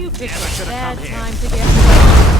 You picked Never a should've bad come here. time to get away.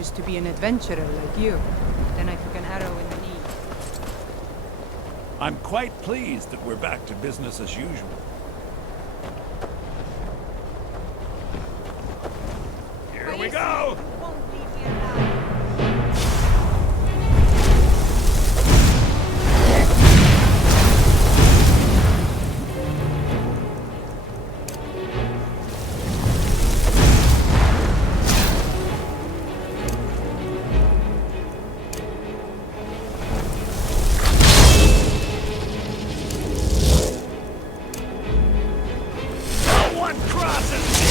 used to be an adventurer like you. Then I took an arrow in the knee. I'm quite pleased that we're back to business as usual. Here we go! You won't leave me alive. No one crosses me!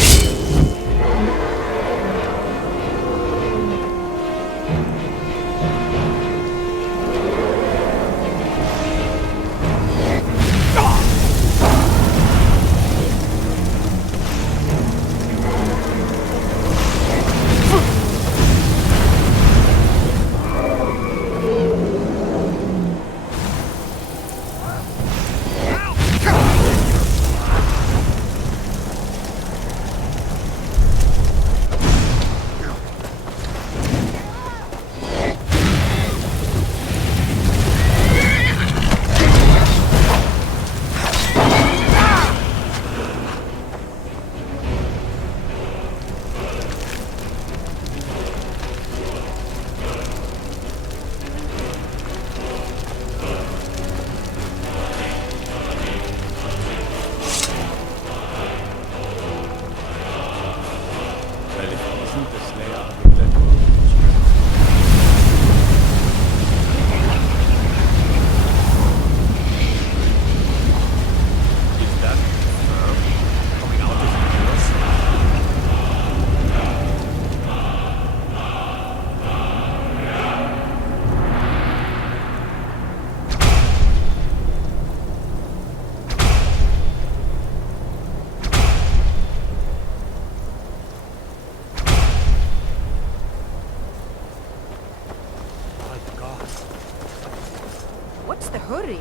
What's the hurry?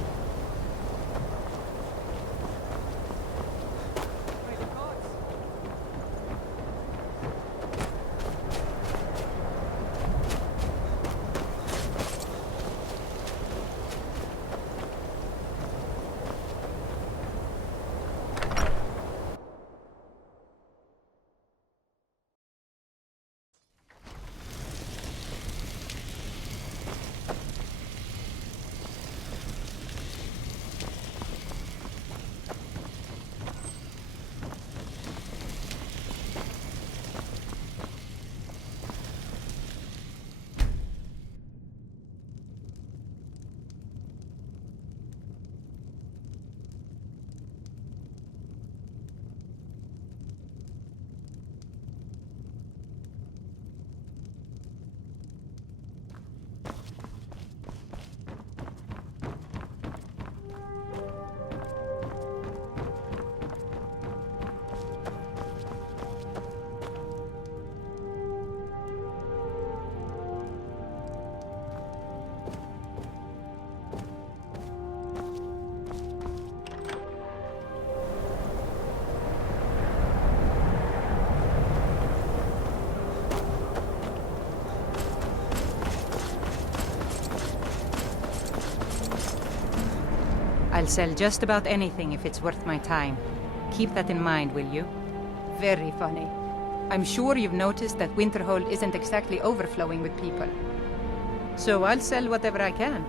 I'll sell just about anything if it's worth my time. Keep that in mind, will you? Very funny. I'm sure you've noticed that Winterhold isn't exactly overflowing with people. So I'll sell whatever I can.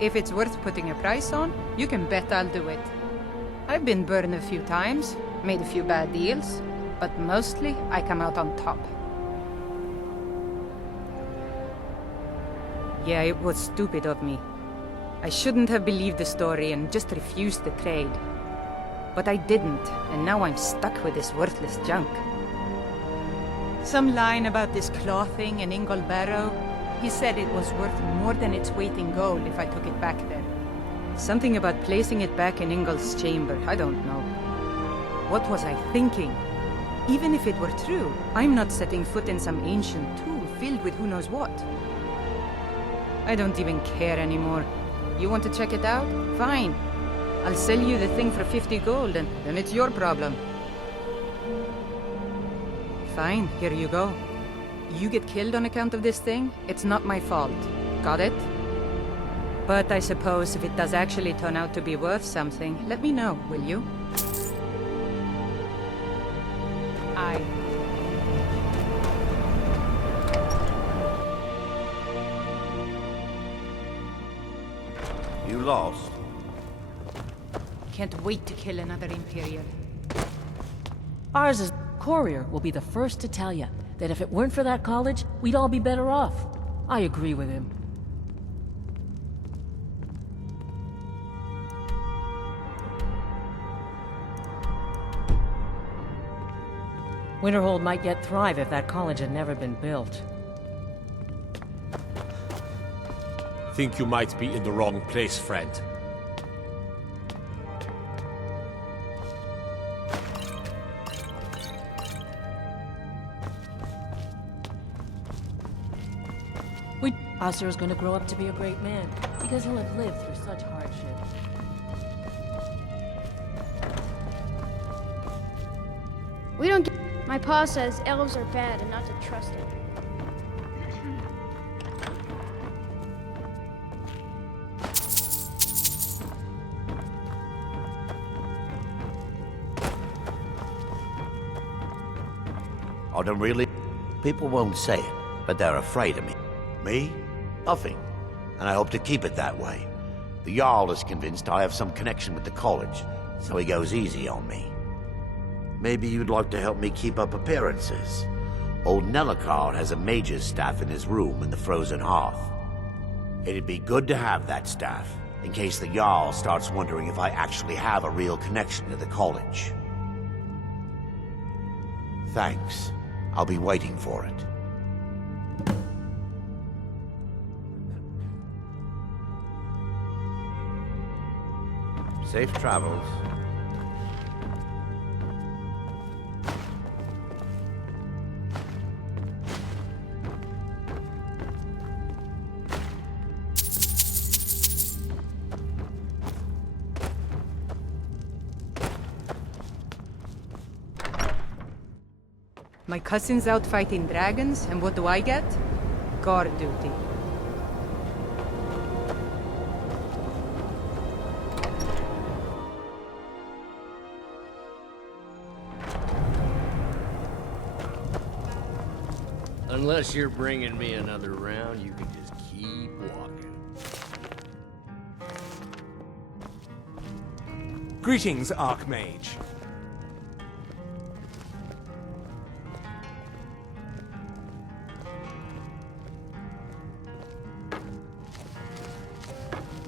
If it's worth putting a price on, you can bet I'll do it. I've been burned a few times, made a few bad deals, but mostly I come out on top. Yeah, it was stupid of me. I shouldn't have believed the story and just refused the trade. But I didn't, and now I'm stuck with this worthless junk. Some line about this clothing in Ingol Barrow. He said it was worth more than its weight in gold if I took it back there. Something about placing it back in Ingol's chamber, I don't know. What was I thinking? Even if it were true, I'm not setting foot in some ancient tomb filled with who knows what. I don't even care anymore. You want to check it out? Fine. I'll sell you the thing for 50 gold, and then it's your problem. Fine, here you go. You get killed on account of this thing, it's not my fault. Got it? But I suppose if it does actually turn out to be worth something, let me know, will you? Aye. You lost? Can't wait to kill another Imperial. Ours is... Courier will be the first to tell you that if it weren't for that college, we'd all be better off. I agree with him. Winterhold might yet thrive if that college had never been built. Think you might be in the wrong place, friend. Asur is going to grow up to be a great man, because he'll have lived through such hardship. We don't get... My pa says elves are bad and not to trust them. I don't really... People won't say it, but they're afraid of me. Me? Nothing. And I hope to keep it that way. The Jarl is convinced I have some connection with the college, so he goes easy on me. Maybe you'd like to help me keep up appearances. Old Nellikard has a mage's staff in his room in the frozen hearth. It'd be good to have that staff, in case the Jarl starts wondering if I actually have a real connection to the college. Thanks. I'll be waiting for it. Safe travels. My cousin's out fighting dragons, and what do I get? Guard duty. Unless you're bringing me another round, you can just keep walking. Greetings, Archmage.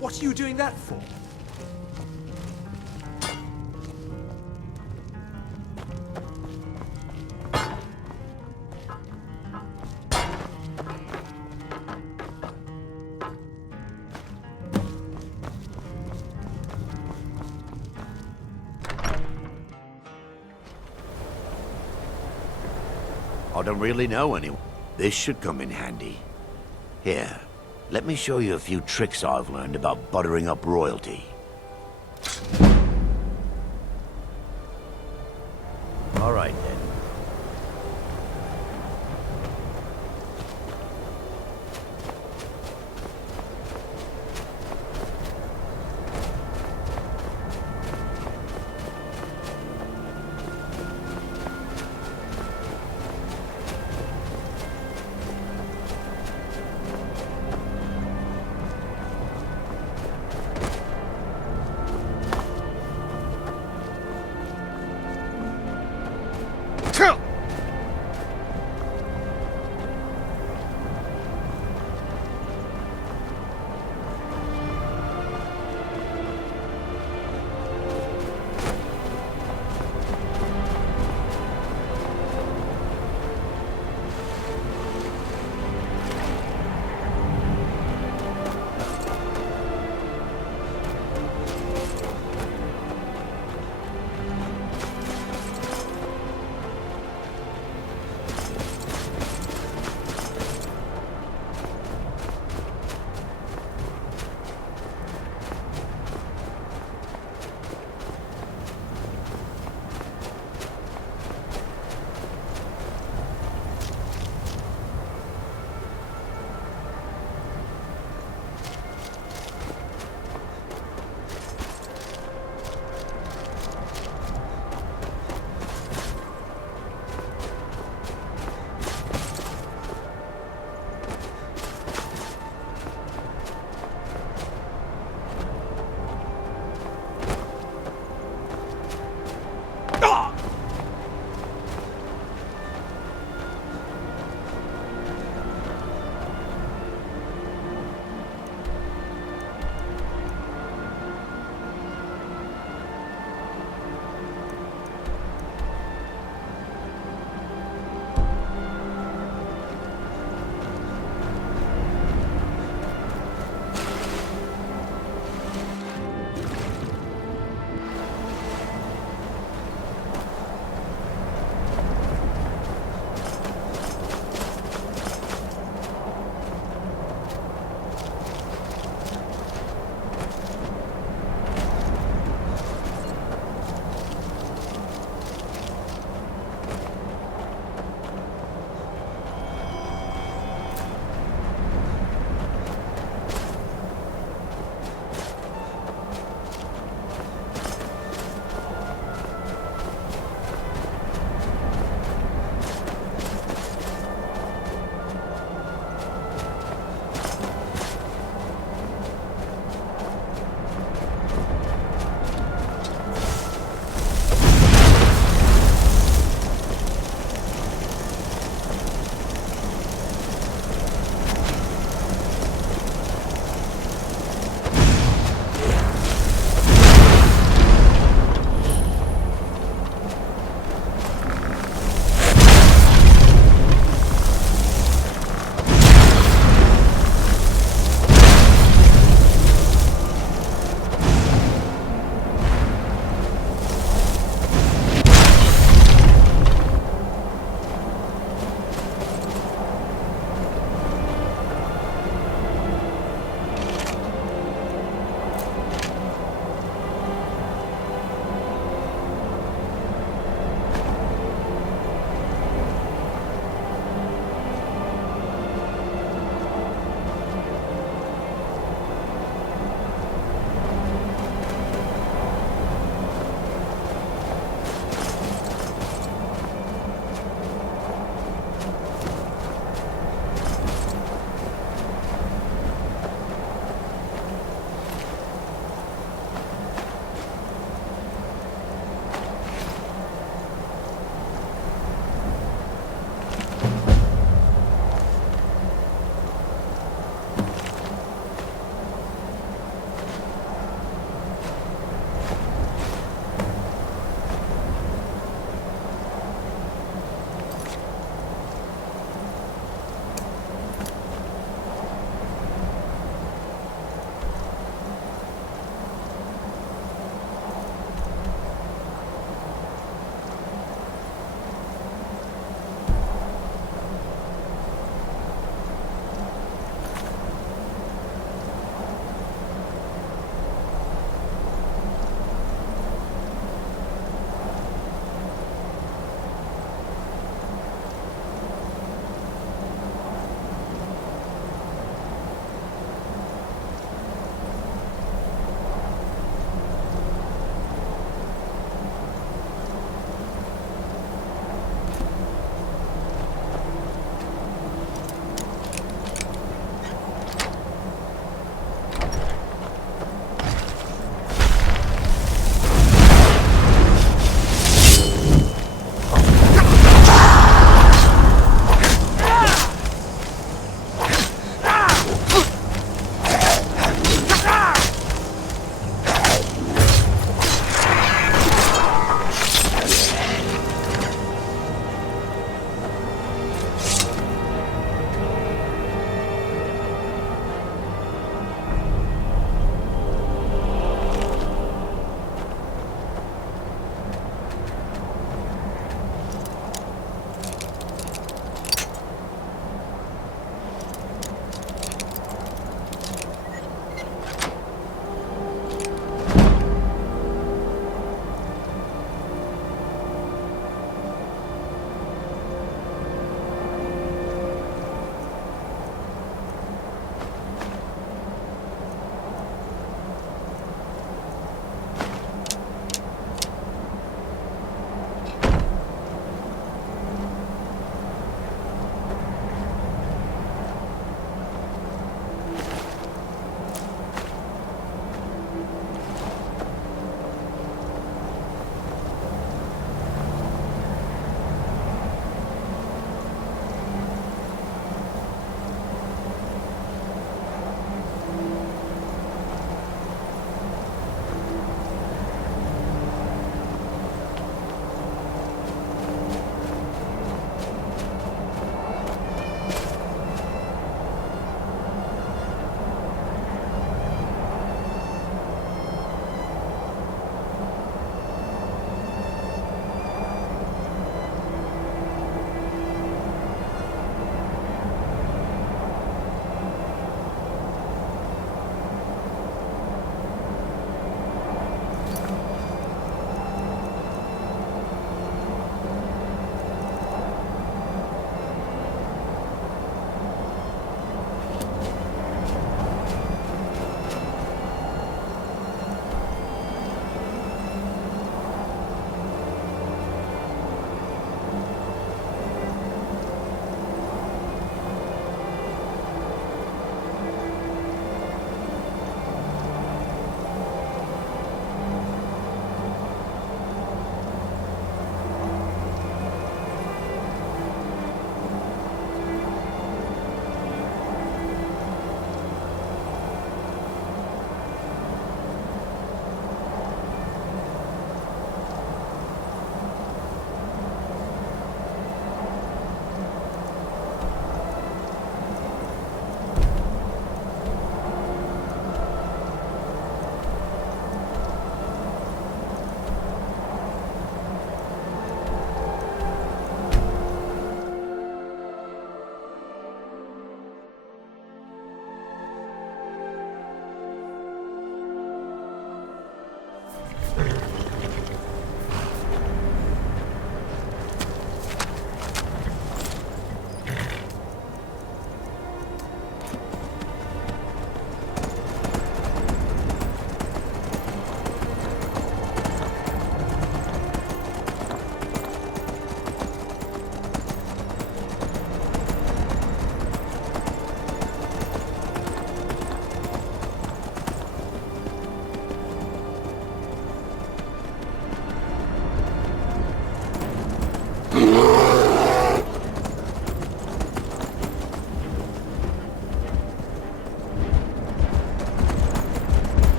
What are you doing that for? I don't really know anyone. This should come in handy. Here, let me show you a few tricks I've learned about buttering up royalty. All right, then.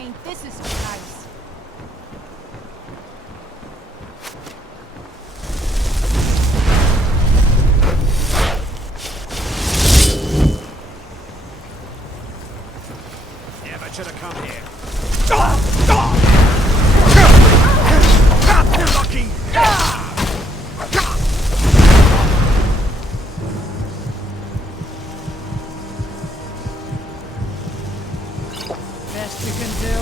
point. This is nice. Never should have come here. Lucky! Best you can do.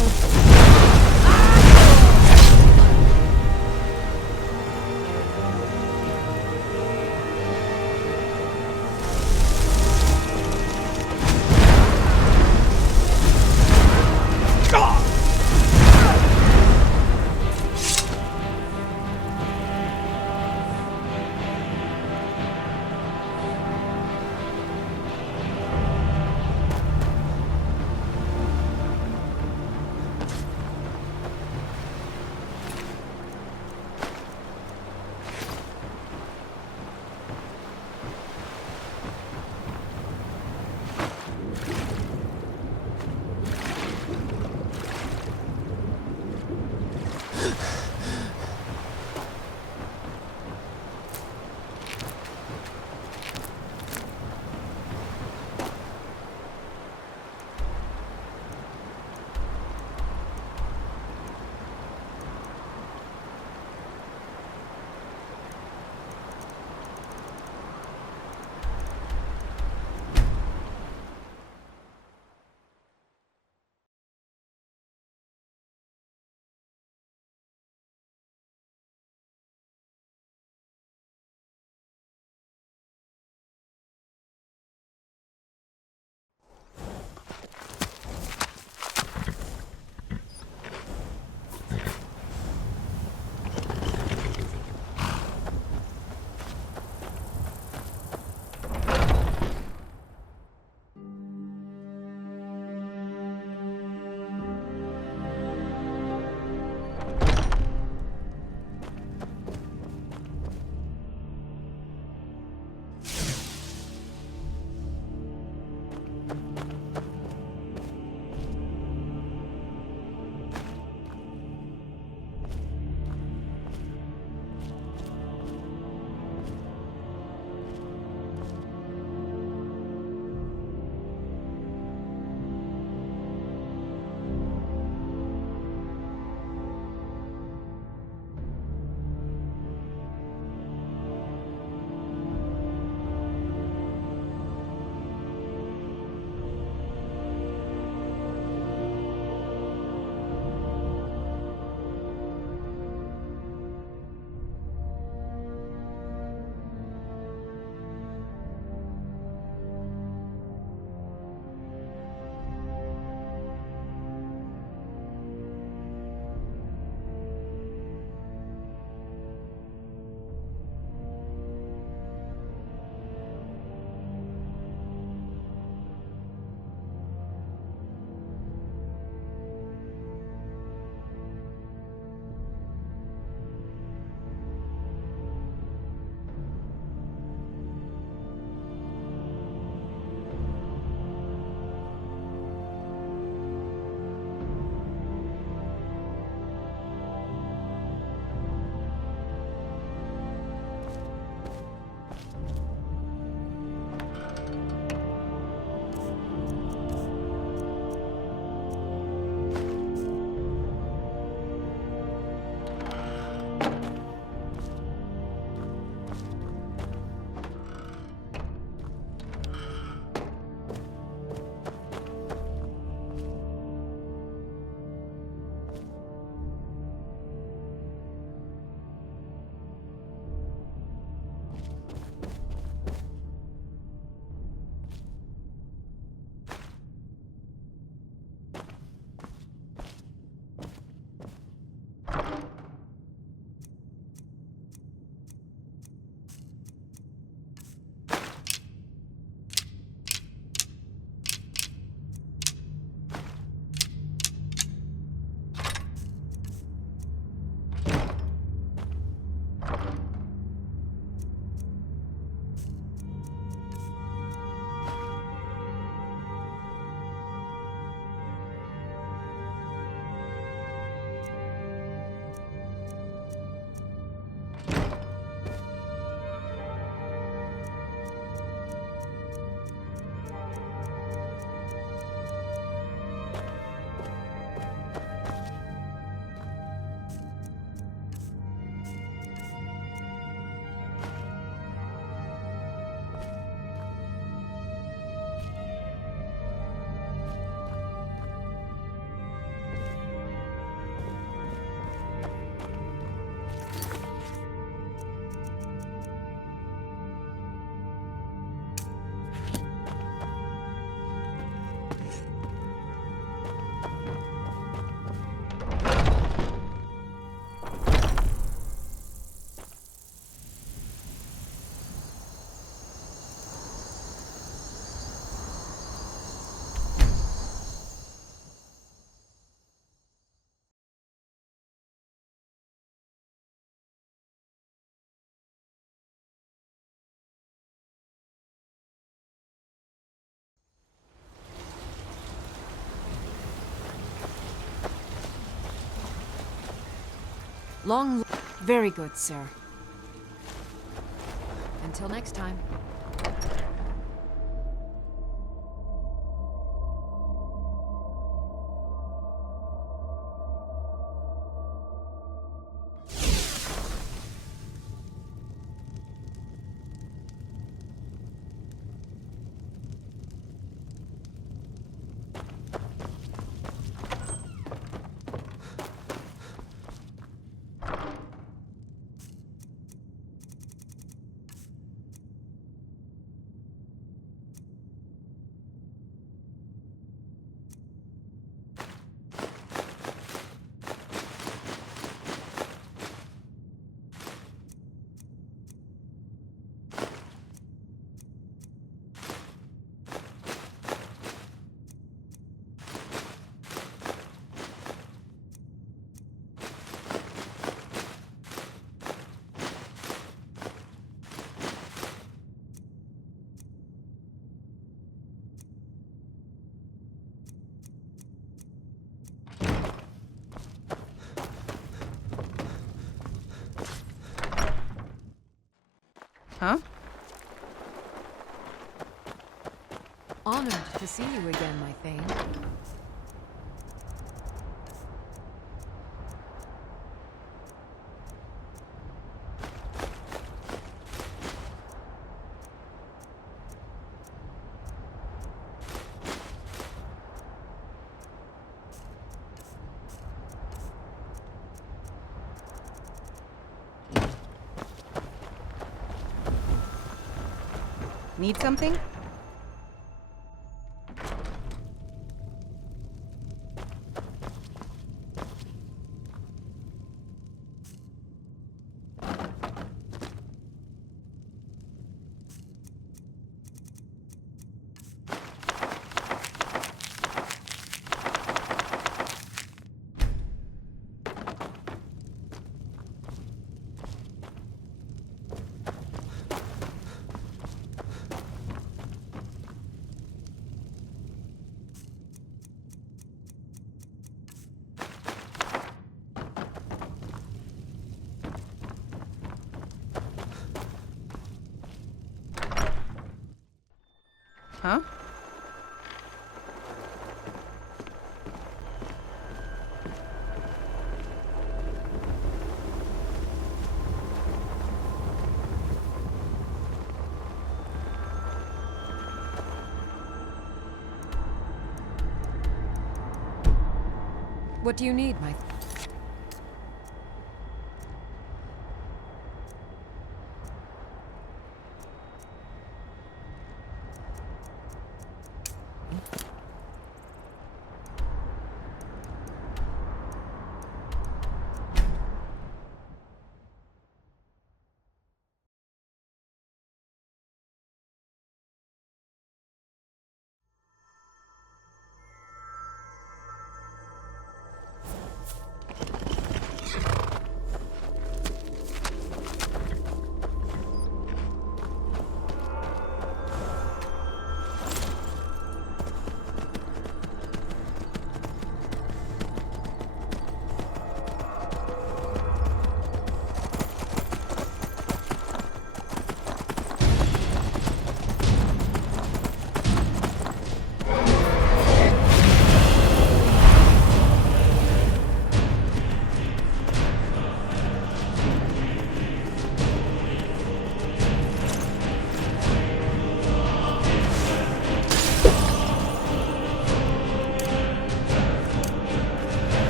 Long... Very good, sir. Until next time. Huh? Honored to see you again, my Thane. Need something? Huh? What do you need, my...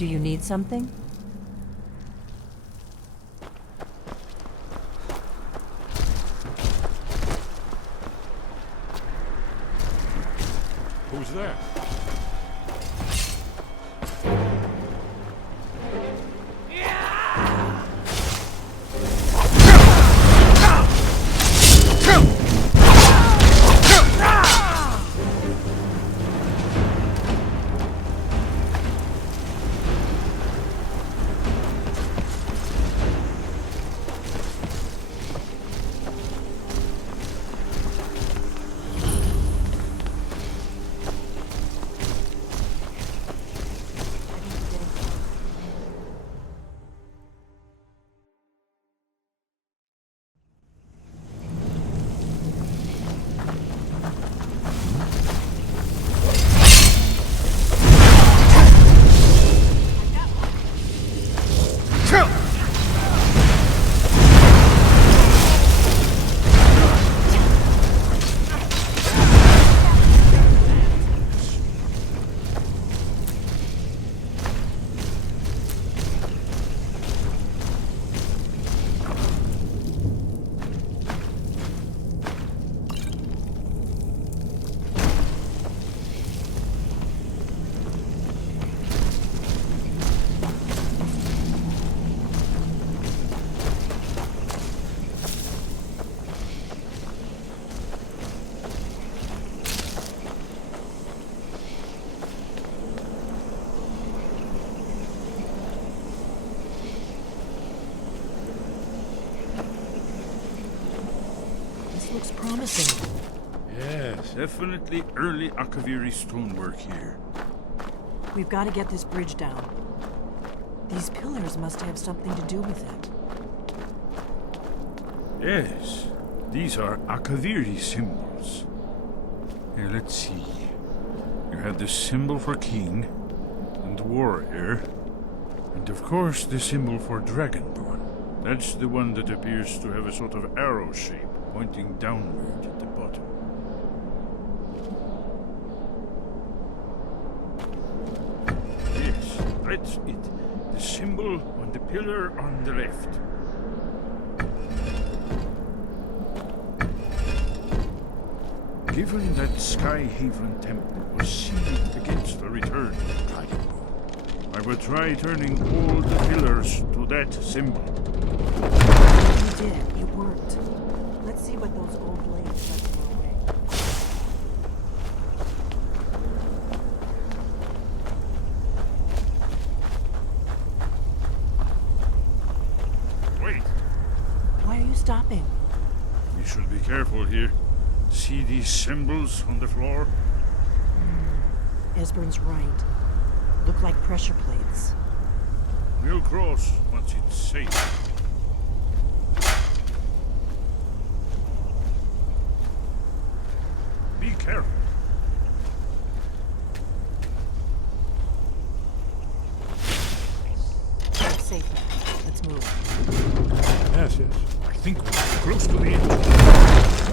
Do you need something? Who's there? Looks promising. Yes, definitely early Akaviri stonework here. We've got to get this bridge down. These pillars must have something to do with it. Yes, these are Akaviri symbols. Here, let's see. You have the symbol for king and warrior, and of course the symbol for dragonborn. That's the one that appears to have a sort of arrow shape pointing downward at the bottom. Yes, that's it. The symbol on the pillar on the left. Given that Skyhaven Temple was sealed against the return of Dragonborn, I will try turning all the pillars to that symbol. You did. It worked. Let's see what those old blades left in our way. Wait, Why are you stopping? we should be careful here. See these symbols on the floor? Esbern's right. Look like pressure plates. We'll cross once it's safe. Be careful. It's safe now. Let's move. Yes, yes. I think we're close to the end.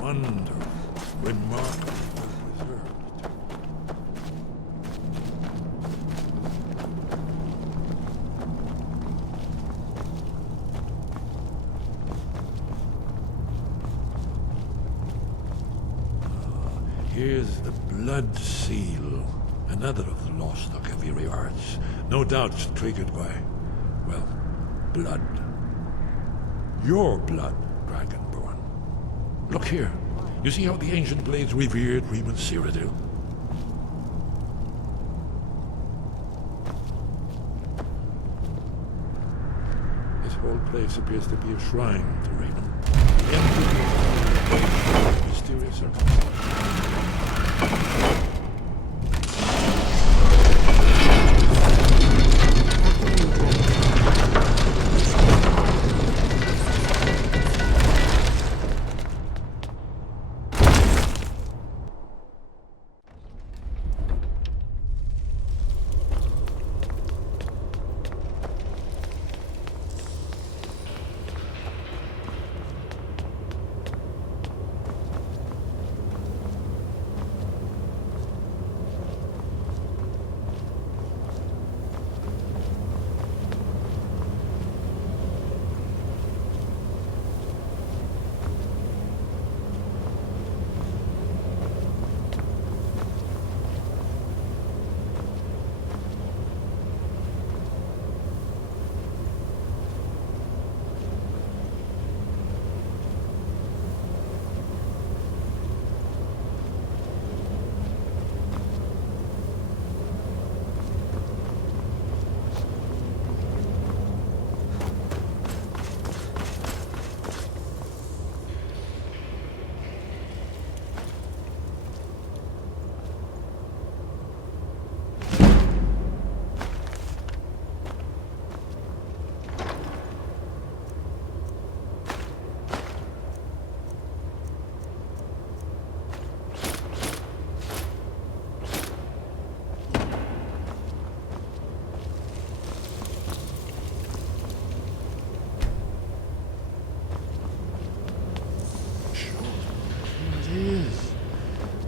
Wonderful, remarkable, preserved. Here's the blood seal, another of the lost Akaviri arts, no doubt triggered by, well, blood. Your blood, Dragonborn. Look here. You see how the ancient blades revered Riemann Cyrodiil? This whole place appears to be a shrine to Riemann. mysterious circumstances.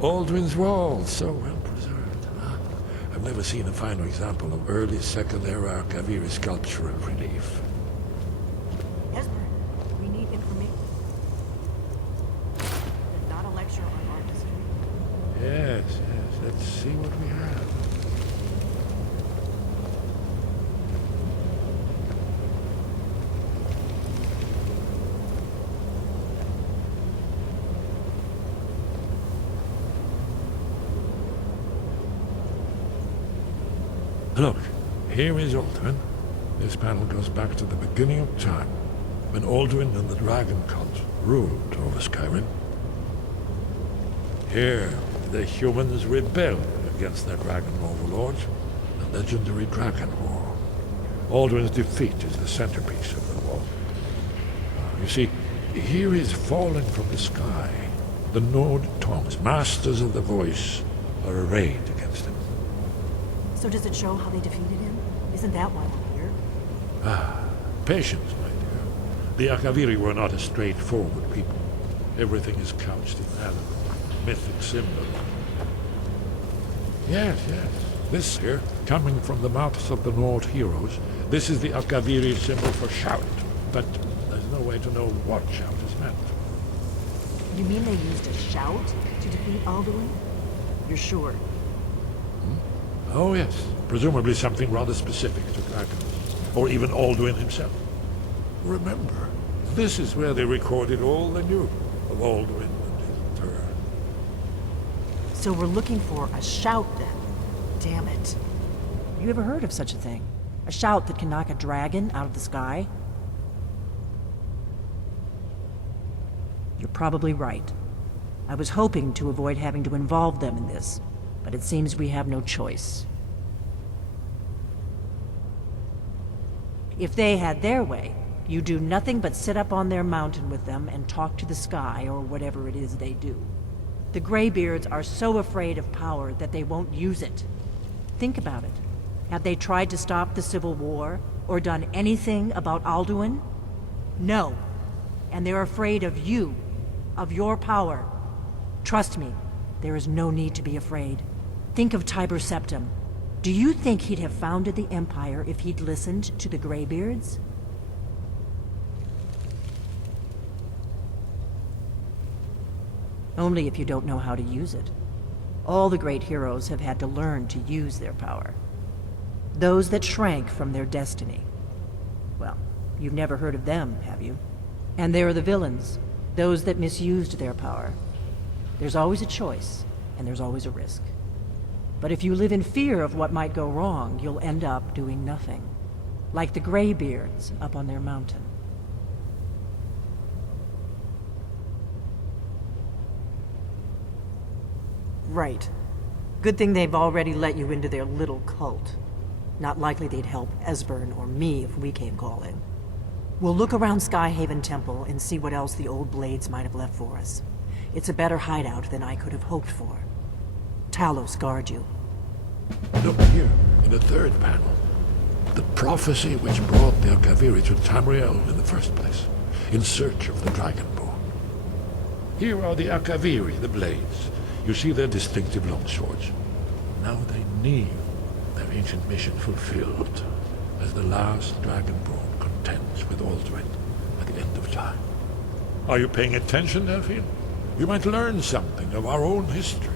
Aldrin's Wall, so well preserved. Huh? I've never seen a finer example of early Second Era Kaviri sculptural relief. Esper, we need information. Not a lecture on art history. Yes, yes, let's see what we have. Look, here is Alduin. This panel goes back to the beginning of time, when Alduin and the Dragon Cult ruled over Skyrim. Here, the humans rebelled against their dragon overlords, the legendary Dragon War. Alduin's defeat is the centerpiece of the war. You see, here is falling from the sky. The Nord Tongs, masters of the voice, are arrayed against him. So does it show how they defeated him? Isn't that why we're here? Ah, patience, my dear. The Akaviri were not a straightforward people. Everything is couched in animal, mythic symbols. Yes, yes. This here, coming from the mouths of the Nord heroes, this is the Akaviri symbol for shout. But there's no way to know what shout is meant. You mean they used a shout to defeat Alduin? You're sure? Oh, yes. Presumably something rather specific to dragons. Or even Alduin himself. Remember, this is where they recorded all they knew of Alduin and his terror. So we're looking for a shout then. Damn it. You ever heard of such a thing? A shout that can knock a dragon out of the sky? You're probably right. I was hoping to avoid having to involve them in this, but it seems we have no choice. If they had their way, you do nothing but sit up on their mountain with them and talk to the sky or whatever it is they do. The Greybeards are so afraid of power that they won't use it. Think about it. Have they tried to stop the Civil War or done anything about Alduin? No. And they're afraid of you, of your power. Trust me, there is no need to be afraid. Think of Tiber Septim. Do you think he'd have founded the Empire if he'd listened to the Greybeards? Only if you don't know how to use it. All the great heroes have had to learn to use their power. Those that shrank from their destiny. Well, you've never heard of them, have you? And there are the villains, those that misused their power. There's always a choice, and there's always a risk. But if you live in fear of what might go wrong, you'll end up doing nothing. Like the Greybeards up on their mountain. Right. Good thing they've already let you into their little cult. Not likely they'd help Esbern or me if we came calling. We'll look around Skyhaven Temple and see what else the old blades might have left for us. It's a better hideout than I could have hoped for. Talos guard you. Look here, in the third panel. The prophecy which brought the Akaviri to Tamriel in the first place, in search of the Dragonborn. Here are the Akaviri, the blades. You see their distinctive longswords. Now they need their ancient mission fulfilled, as the last Dragonborn contends with Aldrin at the end of time. Are you paying attention, Delphine? You might learn something of our own history.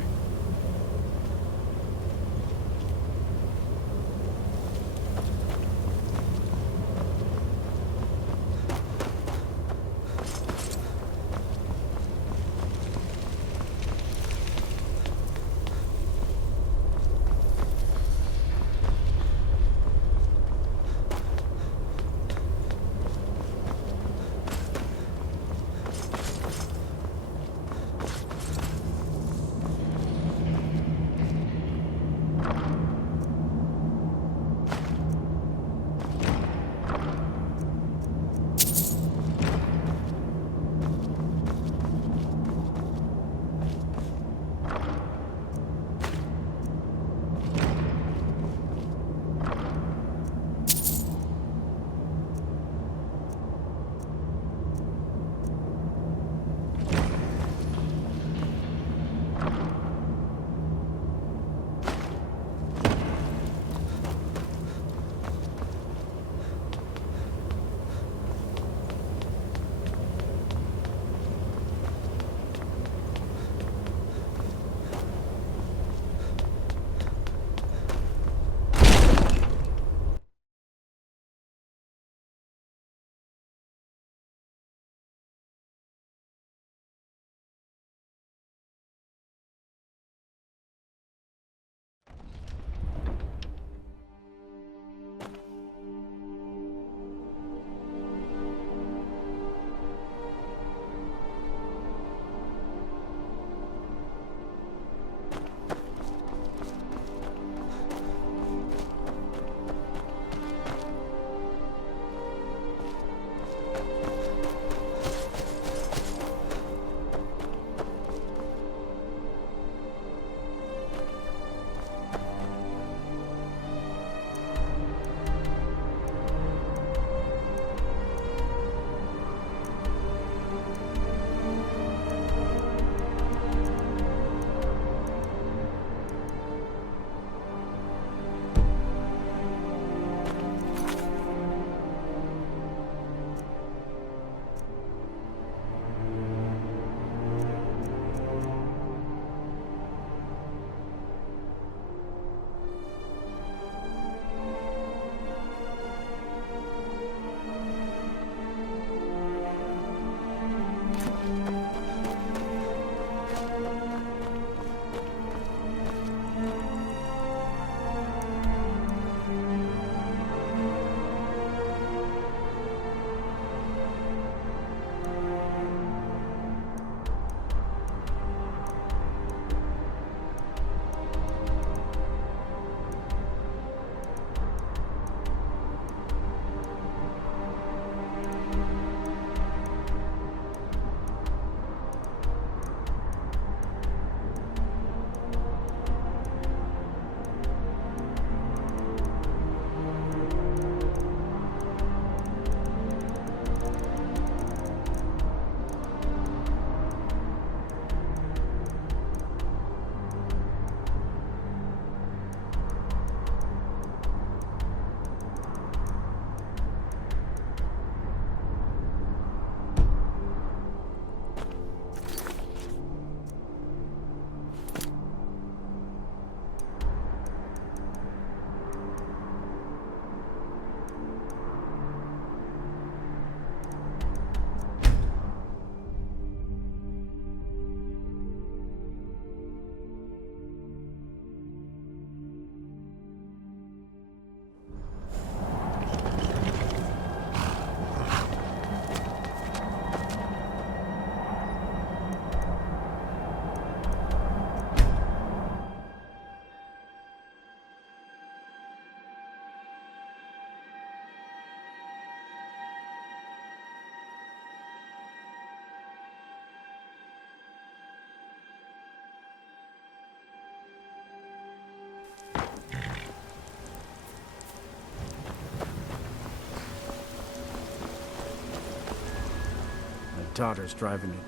My daughter's driving me.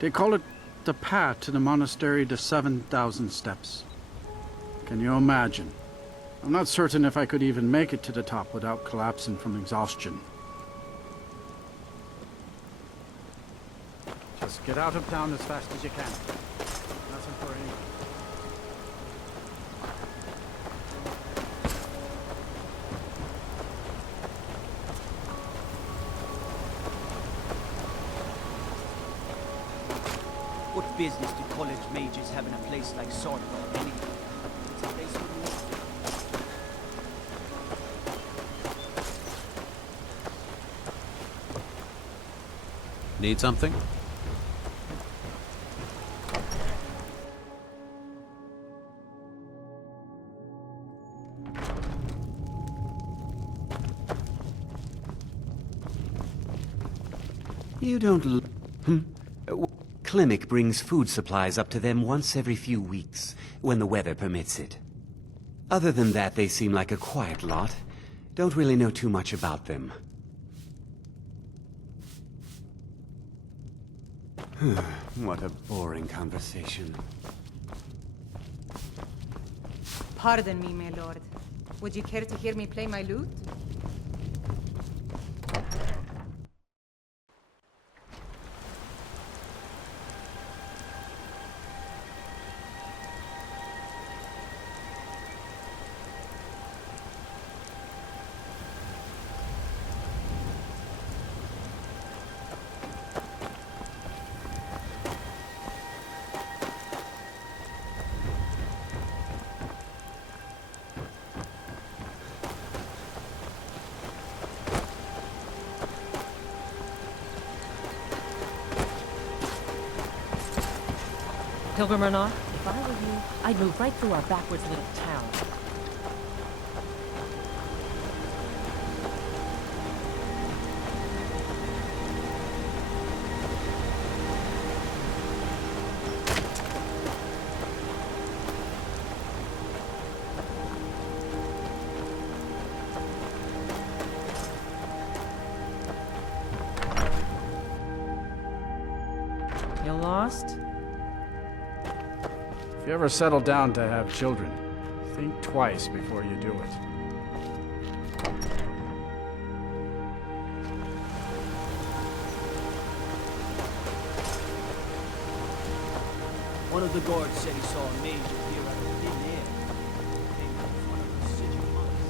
They call it the path to the monastery to 7,000 steps. Can you imagine? I'm not certain if I could even make it to the top without collapsing from exhaustion. Just get out of town as fast as you can. Nothing for anyone. What business do college majors have in a place like Swordfall anyway? It's a place for Need something? You don't Klimek brings food supplies up to them once every few weeks, when the weather permits it. Other than that, they seem like a quiet lot. Don't really know too much about them. What a boring conversation. Pardon me, my lord. Would you care to hear me play my lute? Pilgrim or not, if I were you, I'd move right through our backwards little town. You lost? If you ever settle down to have children, think twice before you do it. One of the guards said he saw a mage appear out of thin air. Came in front of the sigil monks.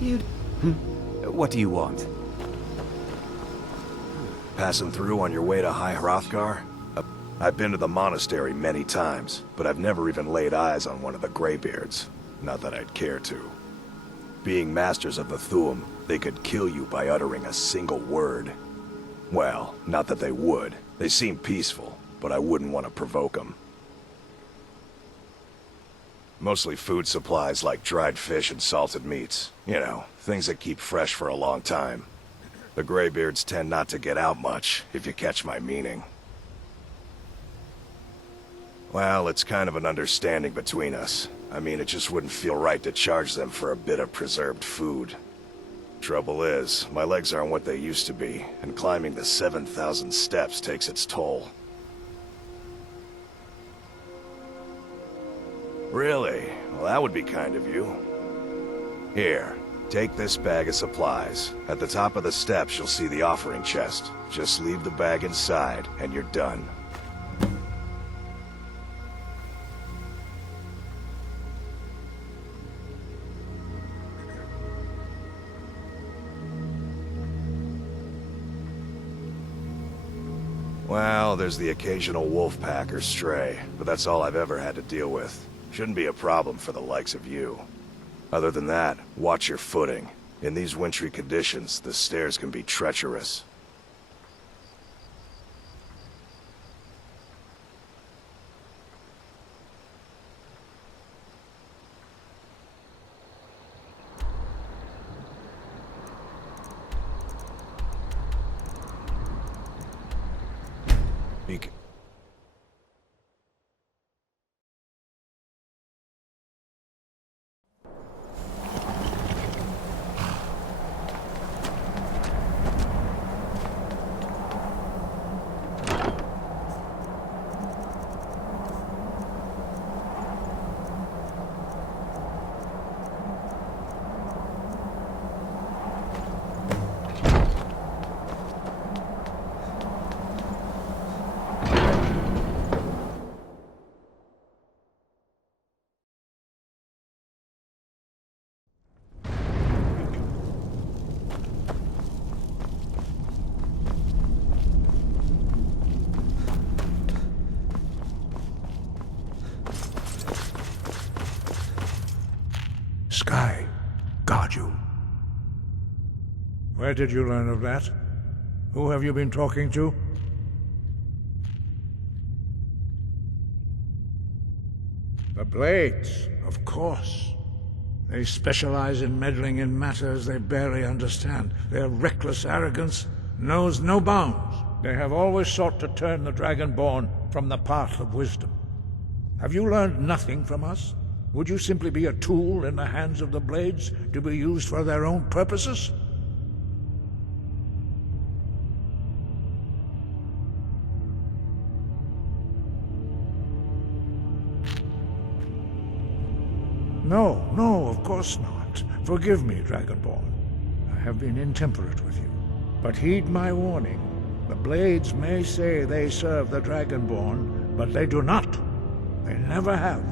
What do you want? Passing through on your way to High Hrothgar? I've been to the monastery many times, but I've never even laid eyes on one of the Greybeards. Not that I'd care to. Being masters of the Thu'um, they could kill you by uttering a single word. Well, not that they would. They seem peaceful, but I wouldn't want to provoke them. Mostly food supplies like dried fish and salted meats. You know, things that keep fresh for a long time. The Greybeards tend not to get out much, if you catch my meaning. Well, it's kind of an understanding between us. I mean, it just wouldn't feel right to charge them for a bit of preserved food. Trouble is, my legs aren't what they used to be, and climbing the 7,000 steps takes its toll. Really? Well, that would be kind of you. Here, take this bag of supplies. At the top of the steps, you'll see the offering chest. Just leave the bag inside, and you're done. Well, there's the occasional wolf pack or stray, but that's all I've ever had to deal with. Shouldn't be a problem for the likes of you. Other than that, watch your footing. In these wintry conditions, the stairs can be treacherous. Sky, guard you. Where did you learn of that? Who have you been talking to? The Blades, of course. They specialize in meddling in matters they barely understand. Their reckless arrogance knows no bounds. They have always sought to turn the Dragonborn from the path of wisdom. Have you learned nothing from us? Would you simply be a tool in the hands of the Blades to be used for their own purposes? No, of course not. Forgive me, Dragonborn. I have been intemperate with you. But heed my warning. The Blades may say they serve the Dragonborn, but they do not. They never have.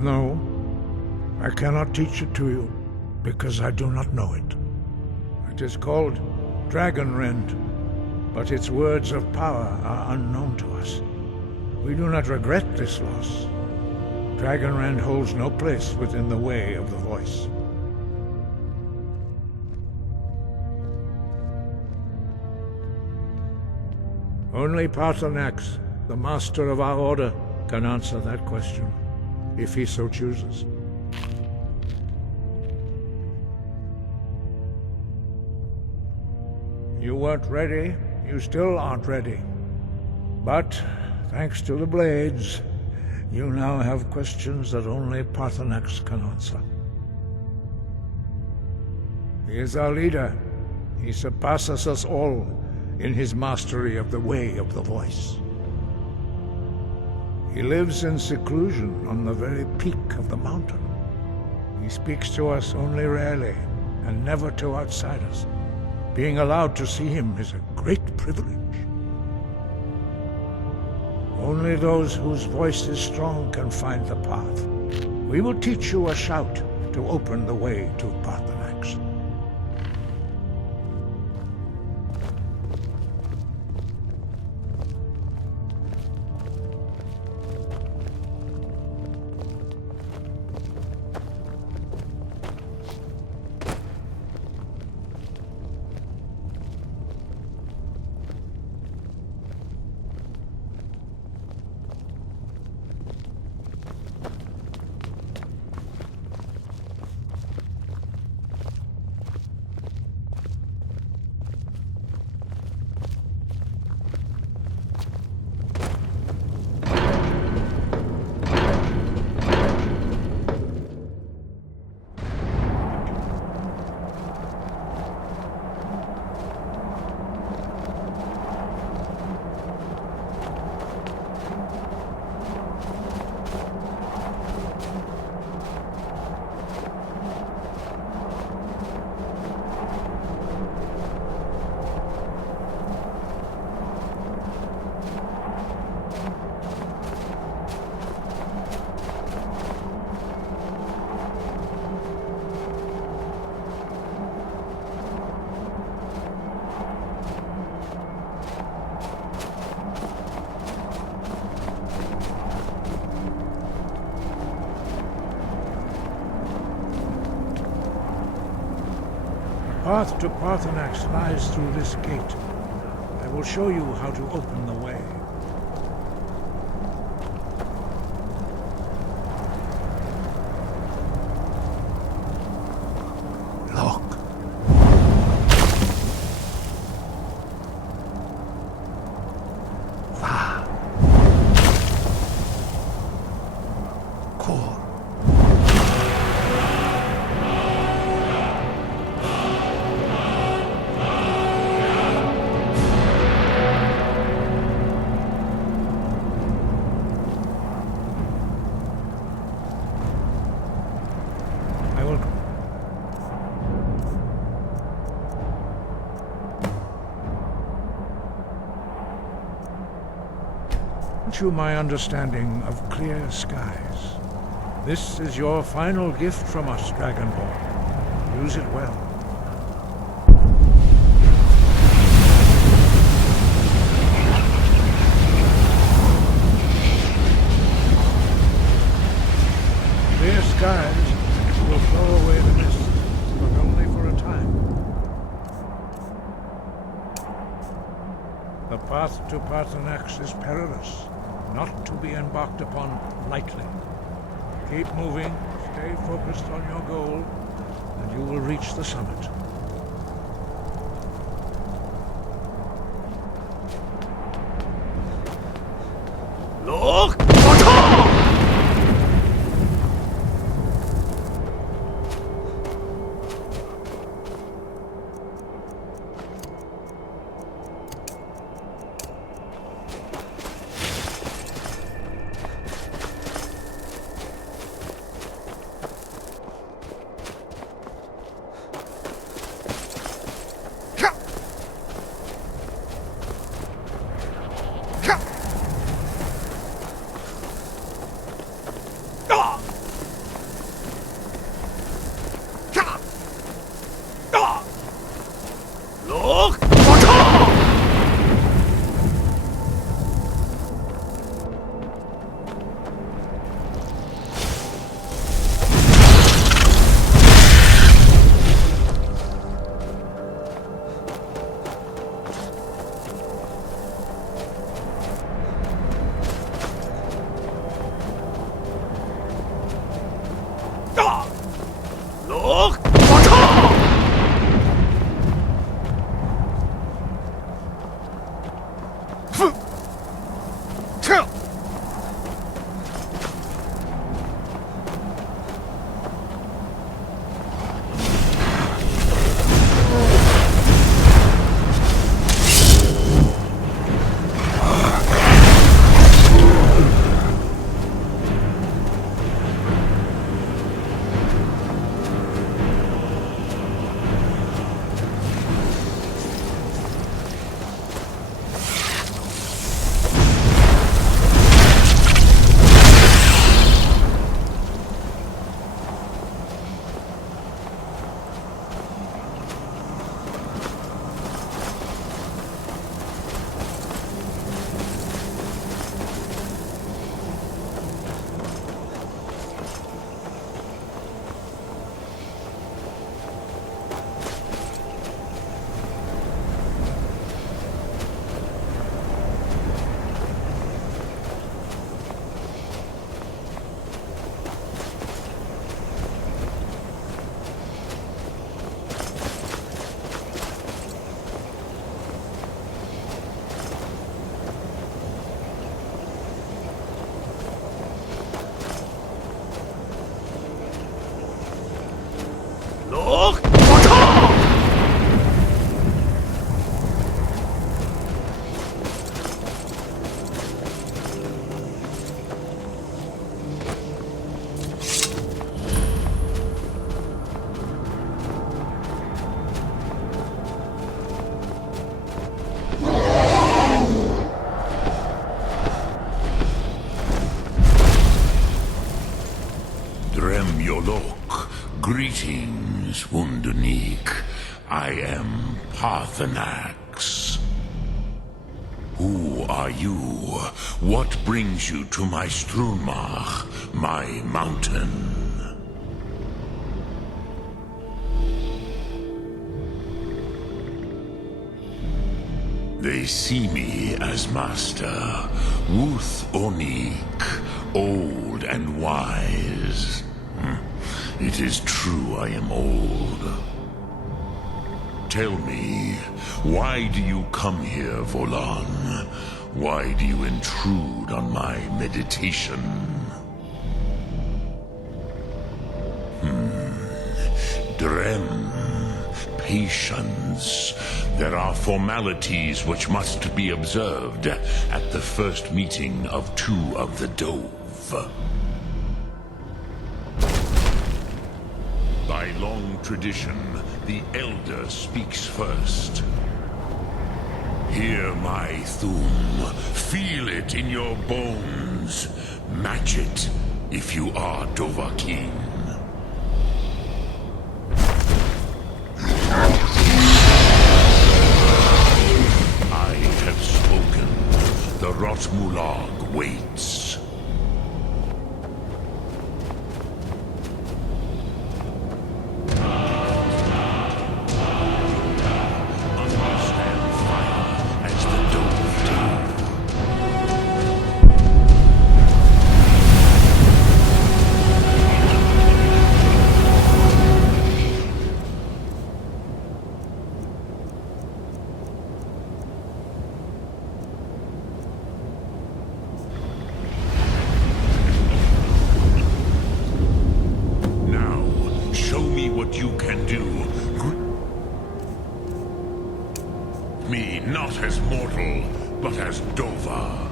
No, I cannot teach it to you, because I do not know it. It is called Dragonrend, but its words of power are unknown to us. We do not regret this loss. Dragonrend holds no place within the way of the voice. Only Paarthurnax, the master of our order, can answer that question, if he so chooses. You weren't ready, you still aren't ready. But, thanks to the Blades, you now have questions that only Paarthurnax can answer. He is our leader. He surpasses us all in his mastery of the way of the voice. He lives in seclusion on the very peak of the mountain. He speaks to us only rarely, and never to outsiders. Being allowed to see him is a great privilege. Only those whose voice is strong can find the path. We will teach you a shout to open the way to Paarthurnax. The path to Paarthurnax lies through this gate. I will show you how to open the way. Look. Va. Cor. You my understanding of clear skies. This is your final gift from us, Dragonborn. Use it well. Clear skies will blow away the mist, but only for a time. The path to Paarthurnax is perilous, not to be embarked upon lightly. Keep moving, stay focused on your goal, and you will reach the summit. Look! Greetings, Wunderneek. I am Parthenax. Who are you? What brings you to my Strunmach, my mountain? They see me as master, Wuth Onik, old and wise. It is true I am old. Tell me, why do you come here, Volan? Why do you intrude on my meditation? Drem. Patience. There are formalities which must be observed at the first meeting of two of the Dove. By long tradition, the Elder speaks first. Hear my Thum. Feel it in your bones. Match it if you are Dovahkiin. I have spoken. The Rotmulag waits. Not as mortal, but as Dova.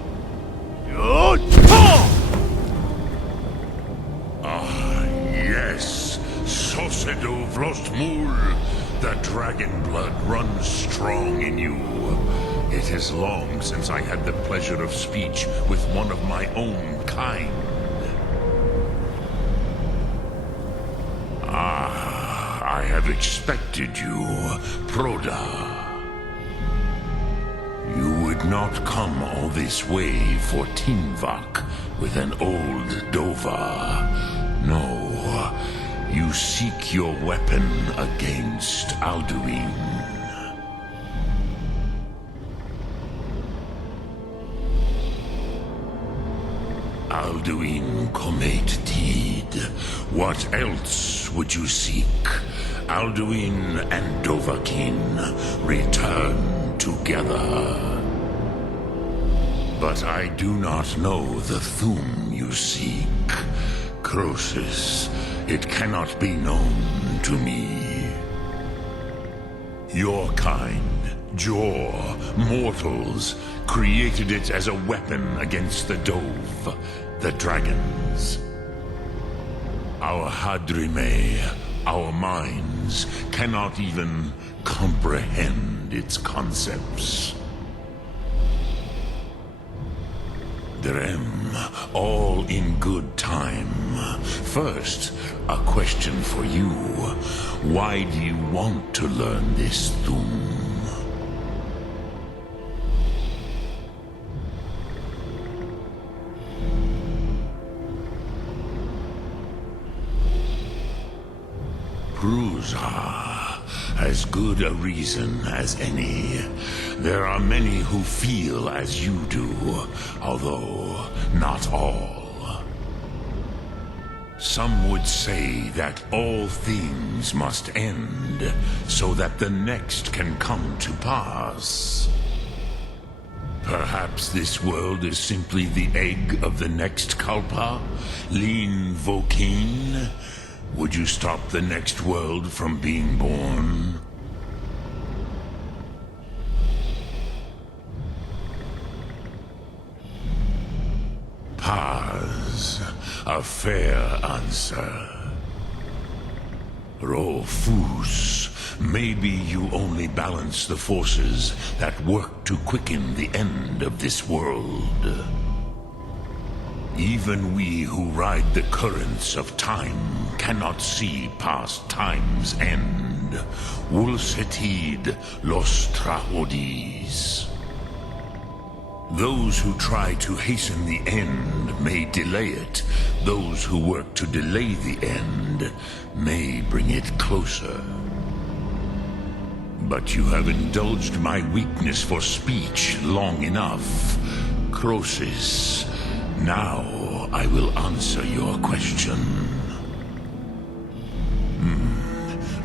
Ah, yes. Sosedo Vrostmul. The dragon blood runs strong in you. It is long since I had the pleasure of speech with one of my own kind. Ah, I have expected you, Proda. You would not come all this way for Tinvak with an old Dova. No, you seek your weapon against Alduin. Alduin Comet Tid. What else would you seek? Alduin and Dovahkiin return together. But I do not know the Thum you seek. Croesus, it cannot be known to me. Your kind, Jor, mortals, created it as a weapon against the Dove, the dragons. Our Hadrime, our minds, cannot even comprehend its concepts. Drem, all in good time. First, a question for you. Why do you want to learn this Thum? Prusa. As good a reason as any. There are many who feel as you do, although not all. Some would say that all things must end, so that the next can come to pass. Perhaps this world is simply the egg of the next Kalpa, Lin Vokin. Would you stop the next world from being born? Paz, a fair answer. Rofus, maybe you only balance the forces that work to quicken the end of this world. Even we who ride the currents of time cannot see past time's end. Wulsetid los trahodis. Those who try to hasten the end may delay it. Those who work to delay the end may bring it closer. But you have indulged my weakness for speech long enough, Croesus. Now I will answer your question.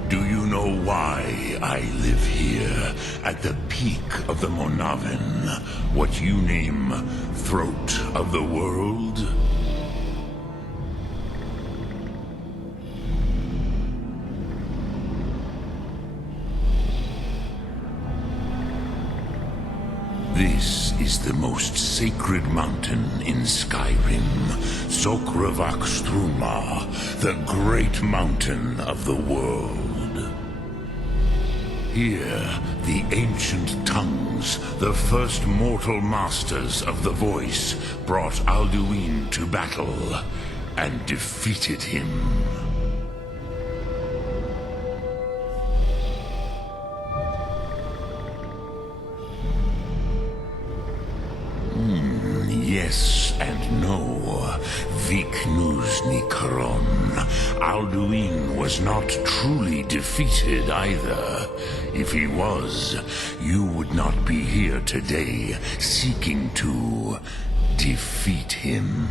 Do you know why I live here, at the peak of the Monavin, what you name Throat of the World? This is the most sacred mountain in Skyrim, Sokravakstruma, the great mountain of the world. Here, the ancient tongues, the first mortal masters of the voice, brought Alduin to battle and defeated him. Yes and no. Viknusnikaron. Alduin was not truly defeated either. If he was, you would not be here today seeking to defeat him.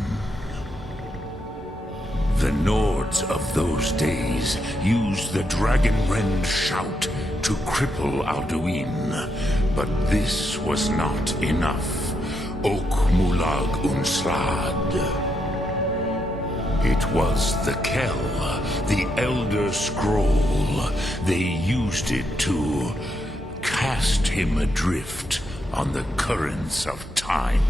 The Nords of those days used the Dragonrend shout to cripple Alduin, but this was not enough. Ok Mulag Unslad. It was the Kell, the Elder Scroll. They used it to cast him adrift on the currents of time.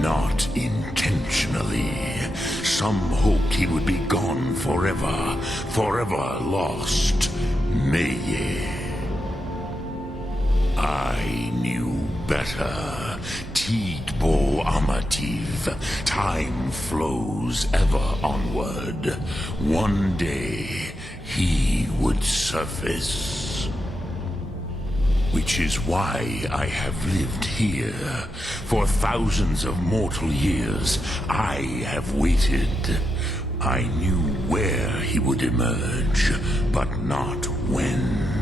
Not intentionally. Some hoped he would be gone forever, forever lost. Meye. I knew better. Tidbo Amativ. Time flows ever onward. One day, he would surface. Which is why I have lived here. For thousands of mortal years, I have waited. I knew where he would emerge, but not when.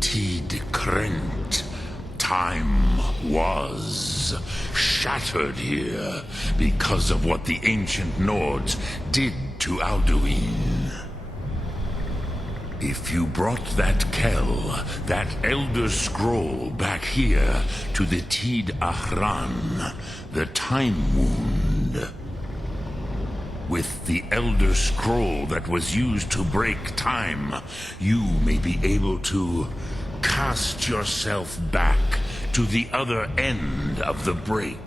Tid Krent. Time was shattered here because of what the ancient Nords did to Alduin. If you brought that Kell, that Elder Scroll back here to the Tid Ahran, the Time Wound, with the Elder Scroll that was used to break time, you may be able to cast yourself back to the other end of the break.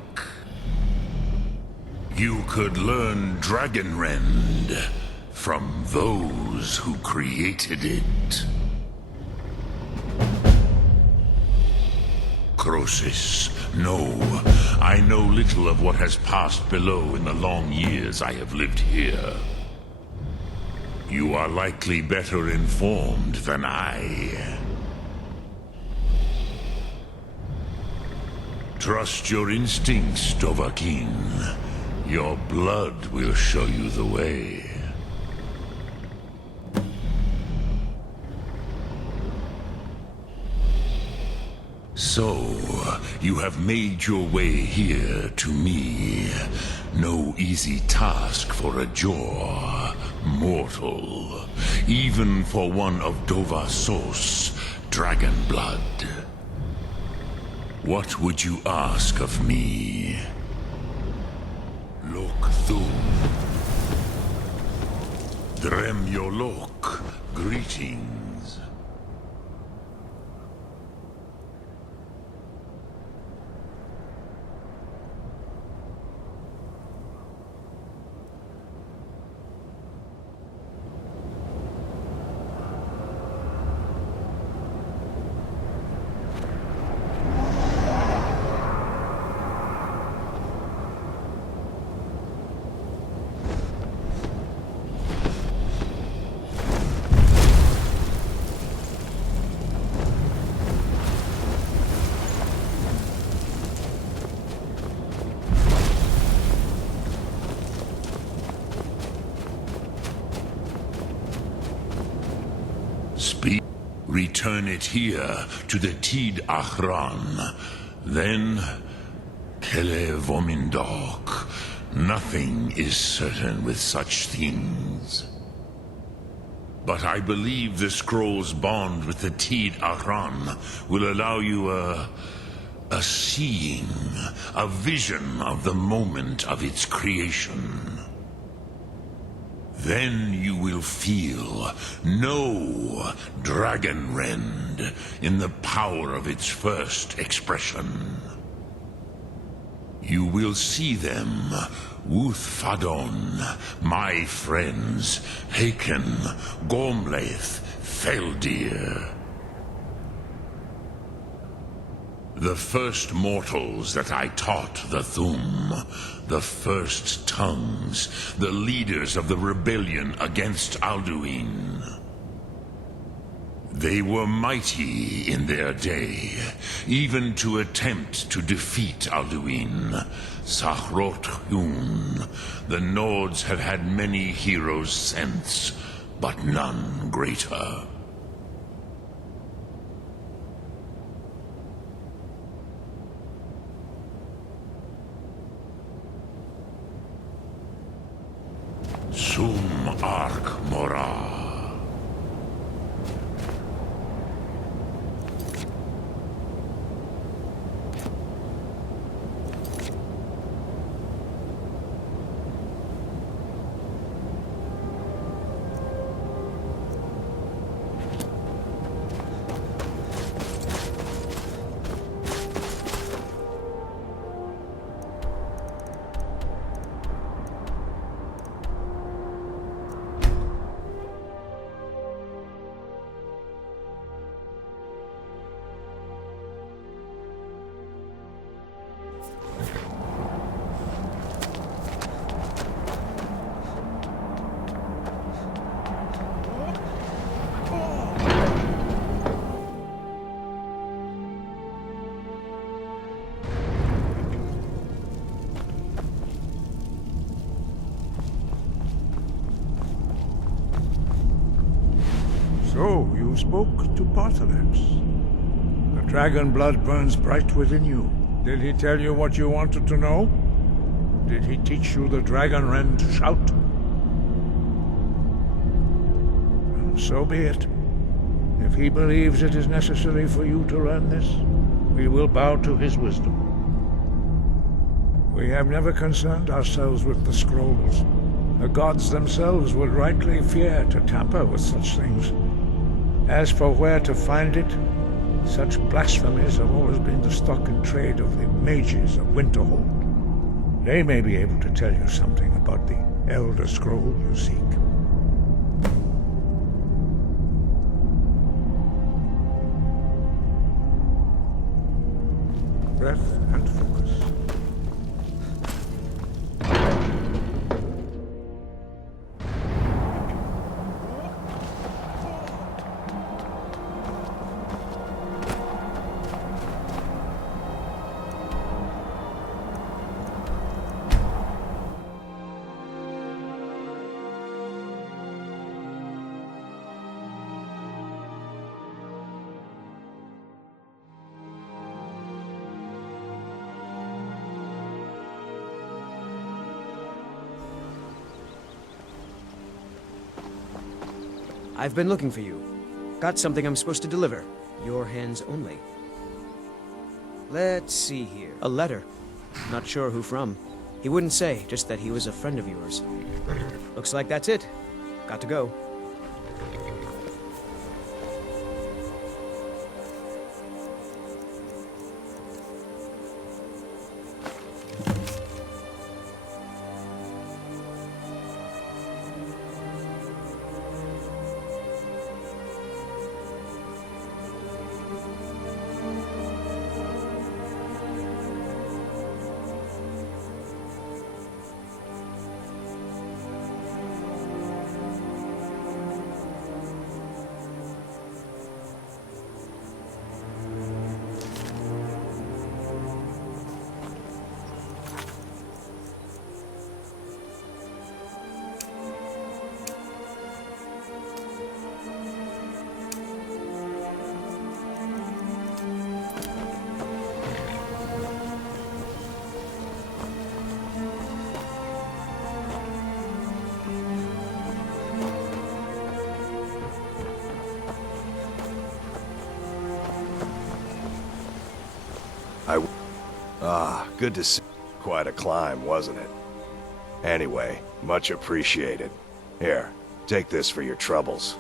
You could learn Dragonrend from those who created it. Croesus, no. I know little of what has passed below in the long years I have lived here. You are likely better informed than I. Trust your instincts, Dovahkiin. Your blood will show you the way. So, you have made your way here to me. No easy task for a Jor, mortal. Even for one of Dovahsos, dragon blood. What would you ask of me? Lok Thu. Dremyolok, greetings. Return it here to the Tid Achran. Then, Kele Vomindok. Nothing is certain with such things. But I believe the scroll's bond with the Tid Achran will allow you a seeing, a vision of the moment of its creation. Then you will feel, know Dragonrend in the power of its first expression. You will see them, Wuthfadon, my friends, Haken, Gormlaith, Feldir. The first mortals that I taught the Thum, the first tongues, the leaders of the rebellion against Alduin. They were mighty in their day, even to attempt to defeat Alduin. Sahrot Hun, the Nords have had many heroes since, but none greater. Sum Ark Mora. So, you spoke to Paarthurnax. The dragon blood burns bright within you. Did he tell you what you wanted to know? Did he teach you the Dragonrend shout? Well, so be it. If he believes it is necessary for you to learn this, we will bow to his wisdom. We have never concerned ourselves with the scrolls. The gods themselves would rightly fear to tamper with such things. As for where to find it, such blasphemies have always been the stock in trade of the mages of Winterhold. They may be able to tell you something about the Elder Scroll you seek. Breath and focus. I've been looking for you. Got something I'm supposed to deliver. Your hands only. Let's see here. A letter. Not sure who from. He wouldn't say, just that he was a friend of yours. Looks like that's it. Got to go. Good to see. Quite a climb, wasn't it? Anyway, much appreciated. Here, take this for your troubles.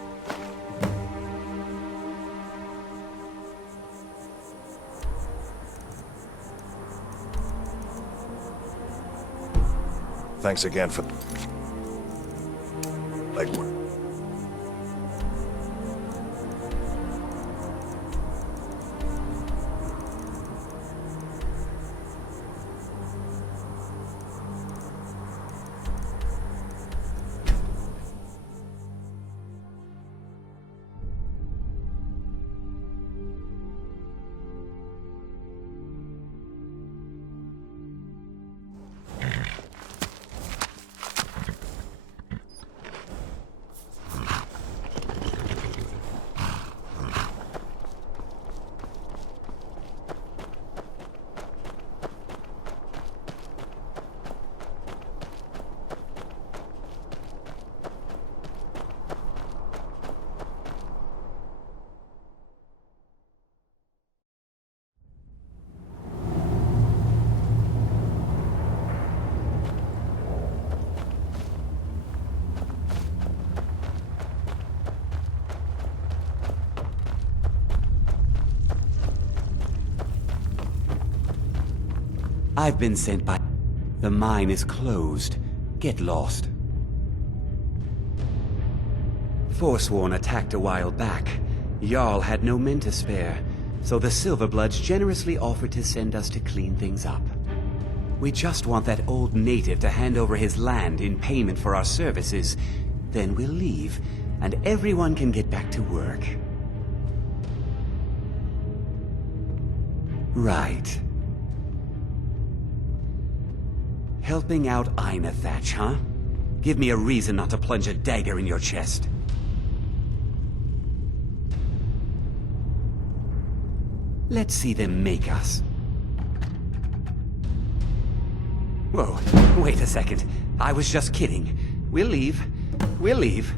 Thanks again for... I've been sent by... The mine is closed. Get lost. Forsworn attacked a while back. Jarl had no men to spare, so the Silverbloods generously offered to send us to clean things up. We just want that old native to hand over his land in payment for our services. Then we'll leave, and everyone can get back to work. Right. Helping out Einathatch, huh? Give me a reason not to plunge a dagger in your chest. Let's see them make us. Whoa, wait a second. I was just kidding. We'll leave. We'll leave.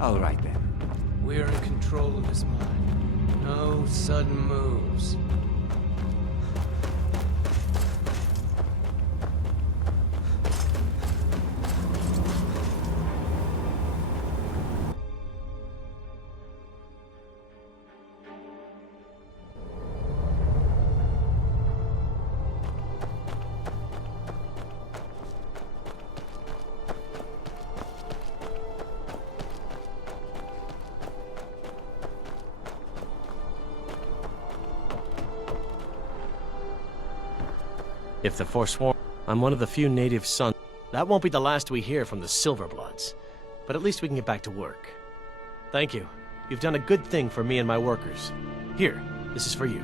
All right then. We're in control of this mine. No sudden moves. If the Forsworn... I'm one of the few native sons. That won't be the last we hear from the Silverbloods. But at least we can get back to work. Thank you. You've done a good thing for me and my workers. Here, this is for you.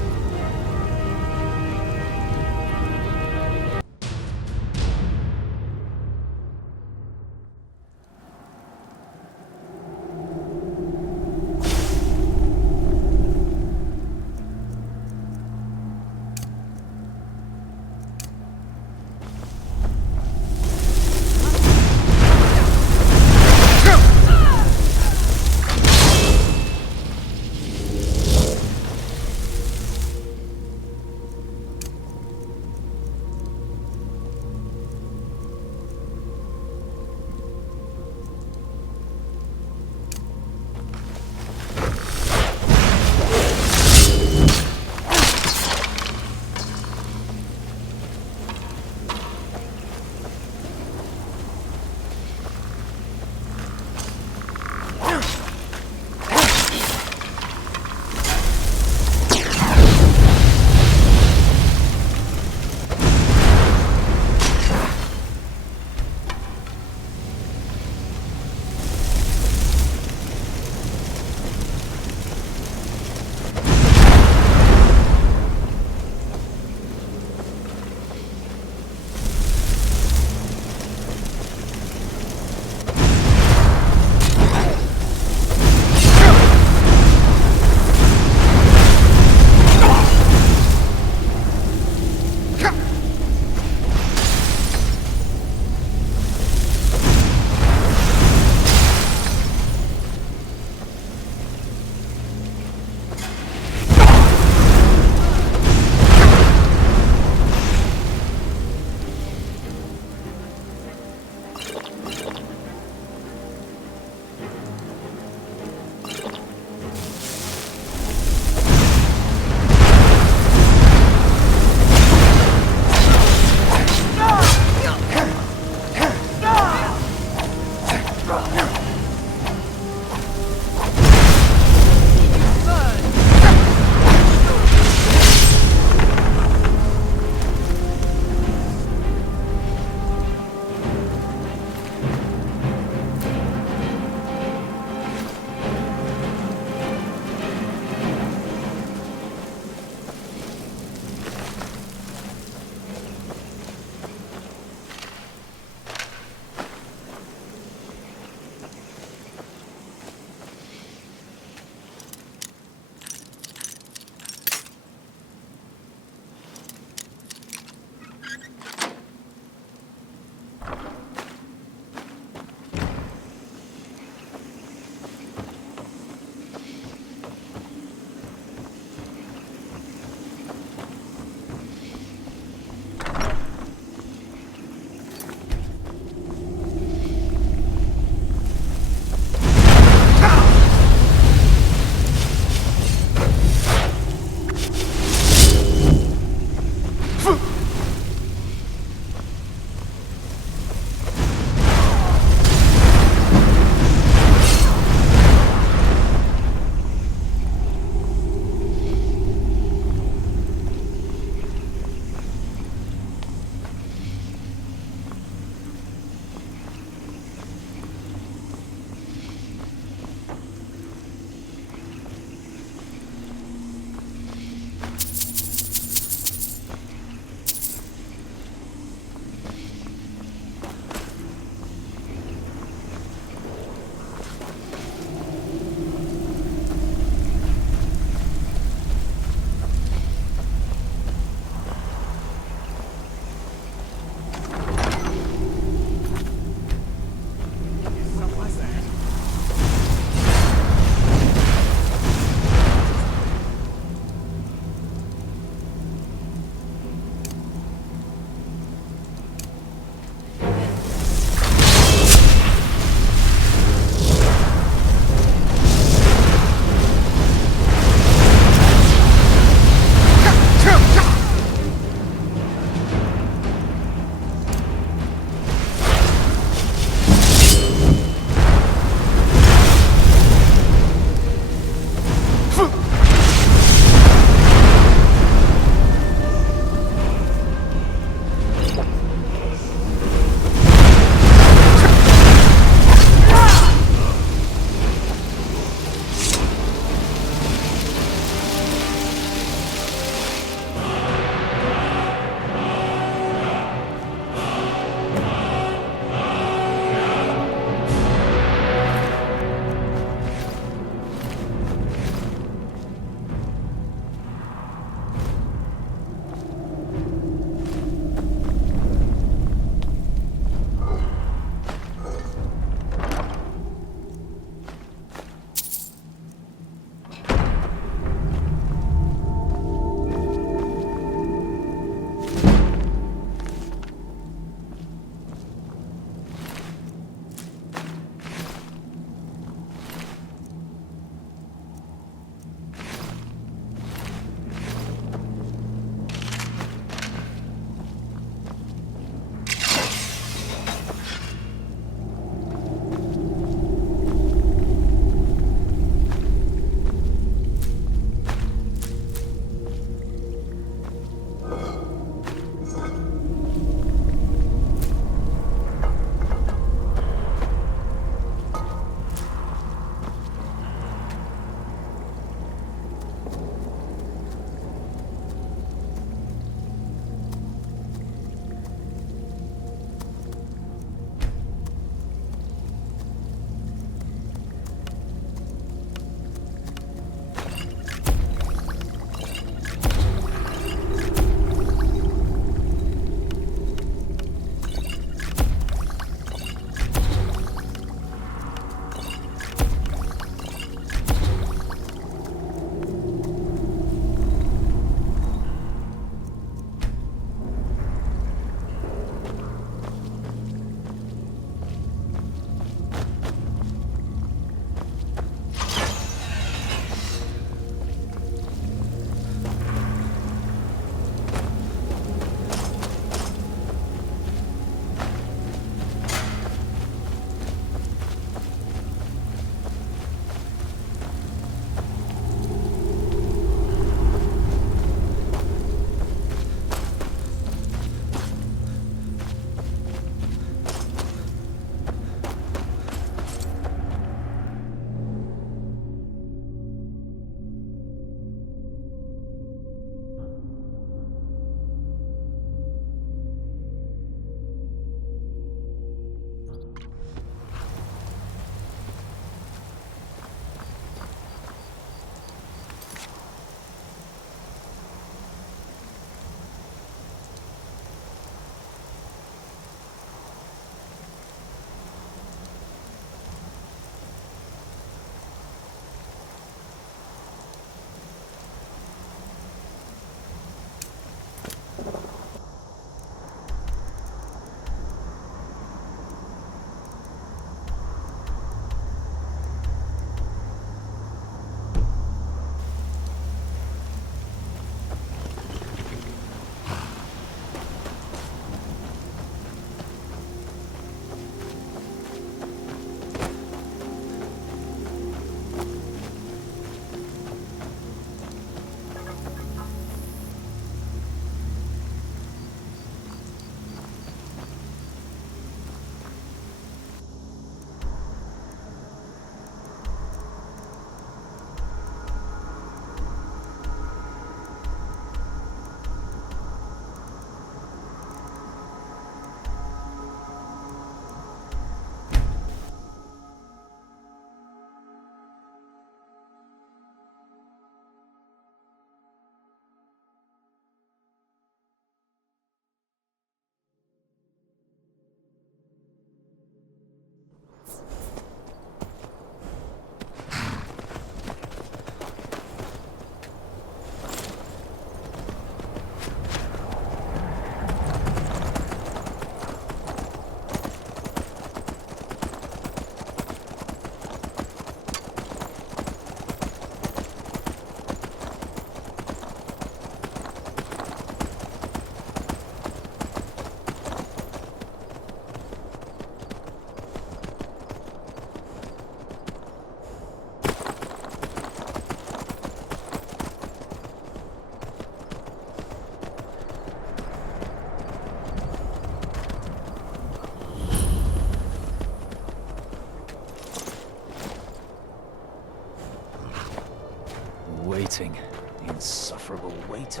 wait.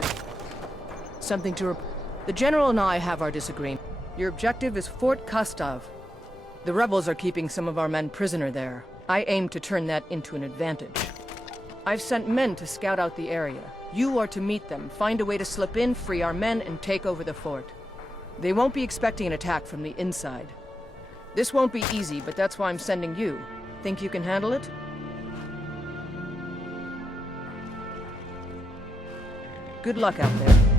Something to The General and I have our disagreement. Your objective is Fort Kastov. The rebels are keeping some of our men prisoner there. I aim to turn that into an advantage. I've sent men to scout out the area. You are to meet them, find a way to slip in, free our men, and take over the fort. They won't be expecting an attack from the inside. This won't be easy, but that's why I'm sending you. Think you can handle it? Good luck out there.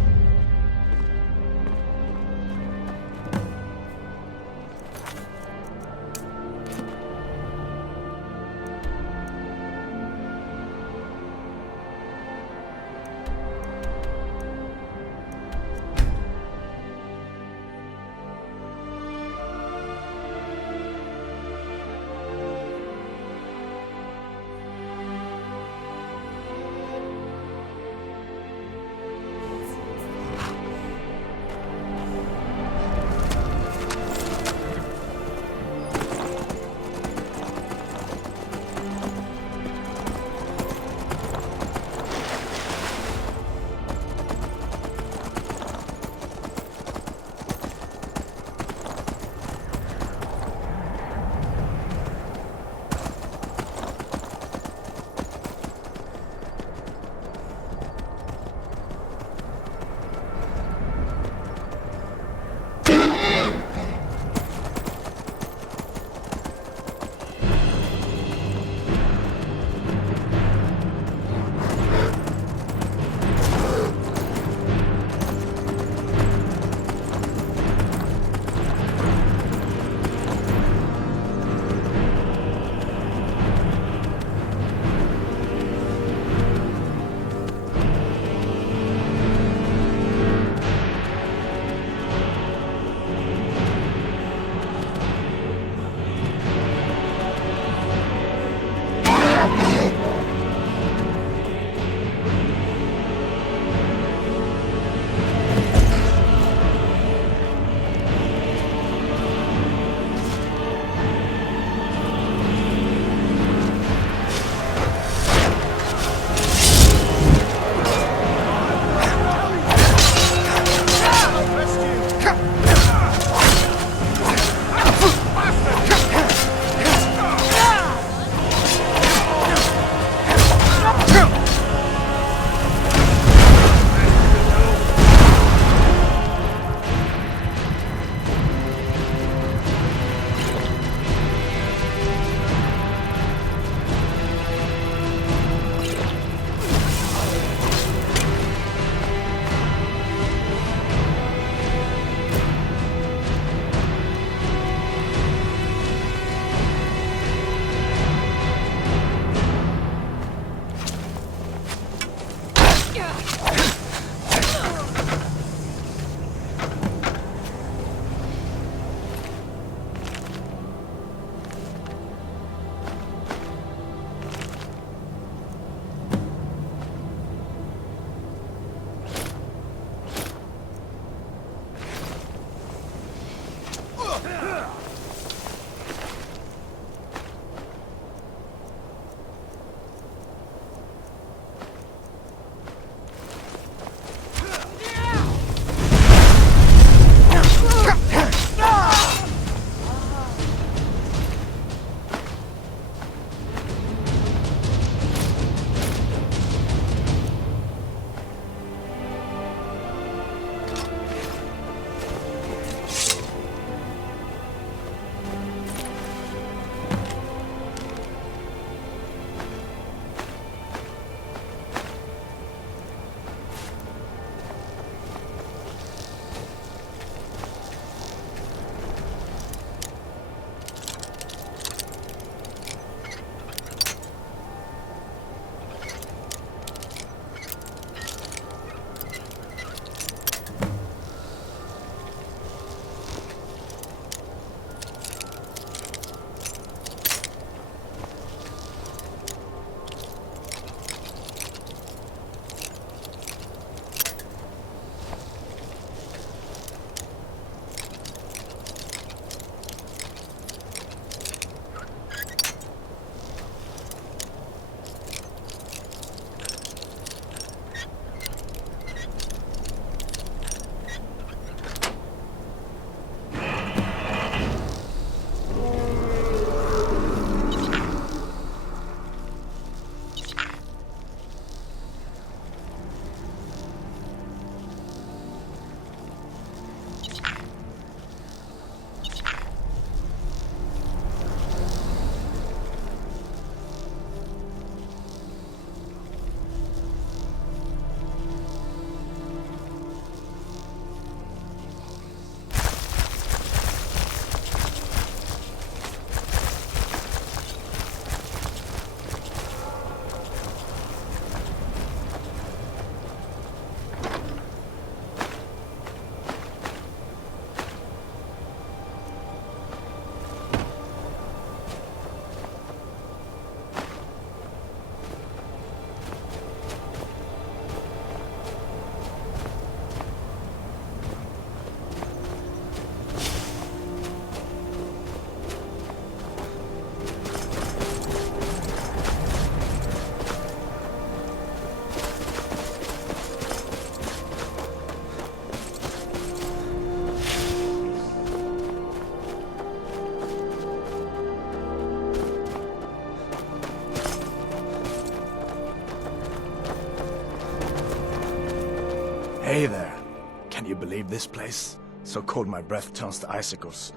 believe this place? So cold my breath turns to icicles.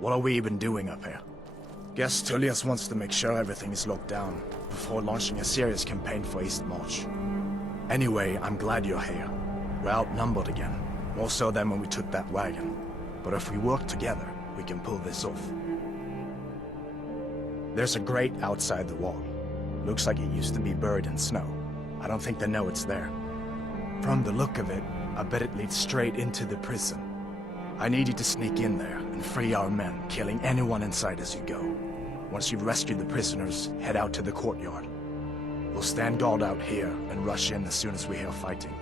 What are we even doing up here? Guess Tullius wants to make sure everything is locked down before launching a serious campaign for East March. Anyway, I'm glad you're here. We're outnumbered again, more so than when we took that wagon. But if we work together, we can pull this off. There's a grate outside the wall. Looks like it used to be buried in snow. I don't think they know it's there. From the look of it, I bet it leads straight into the prison. I need you to sneak in there and free our men, killing anyone inside as you go. Once you've rescued the prisoners, head out to the courtyard. We'll stand guard out here and rush in as soon as we hear fighting.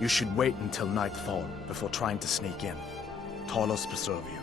You should wait until nightfall before trying to sneak in. Talos preserve you.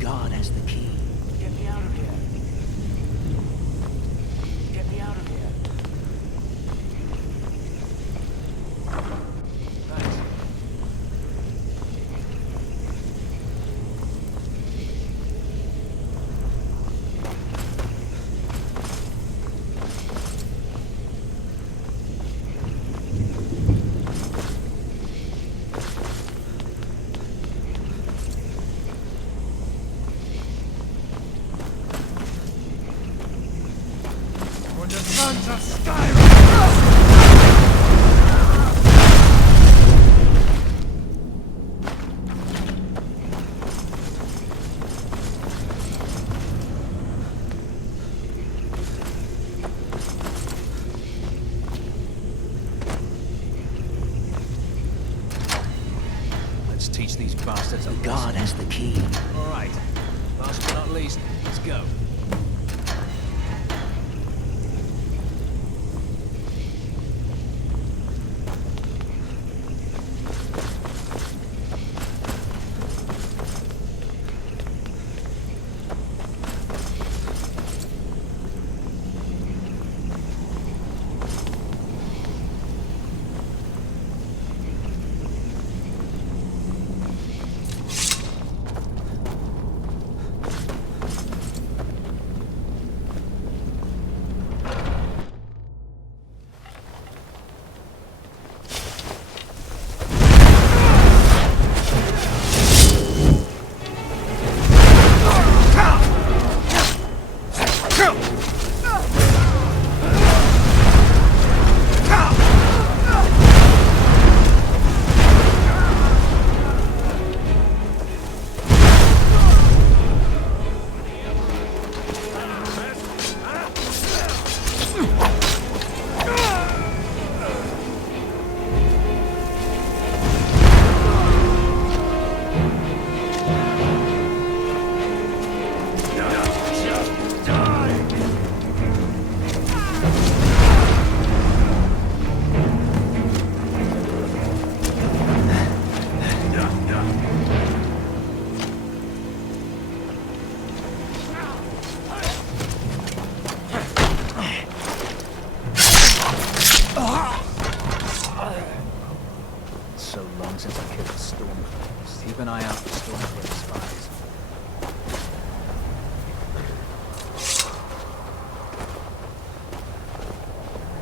God has the key. Get me out of here. Get me out of here. Thanks. Sons of Skyrim! Let's teach these bastards a God has the key. All right. Last but not least, let's go.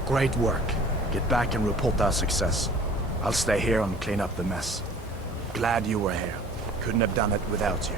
Great work. Get back and report our success. I'll stay here and clean up the mess. Glad you were here. Couldn't have done it without you.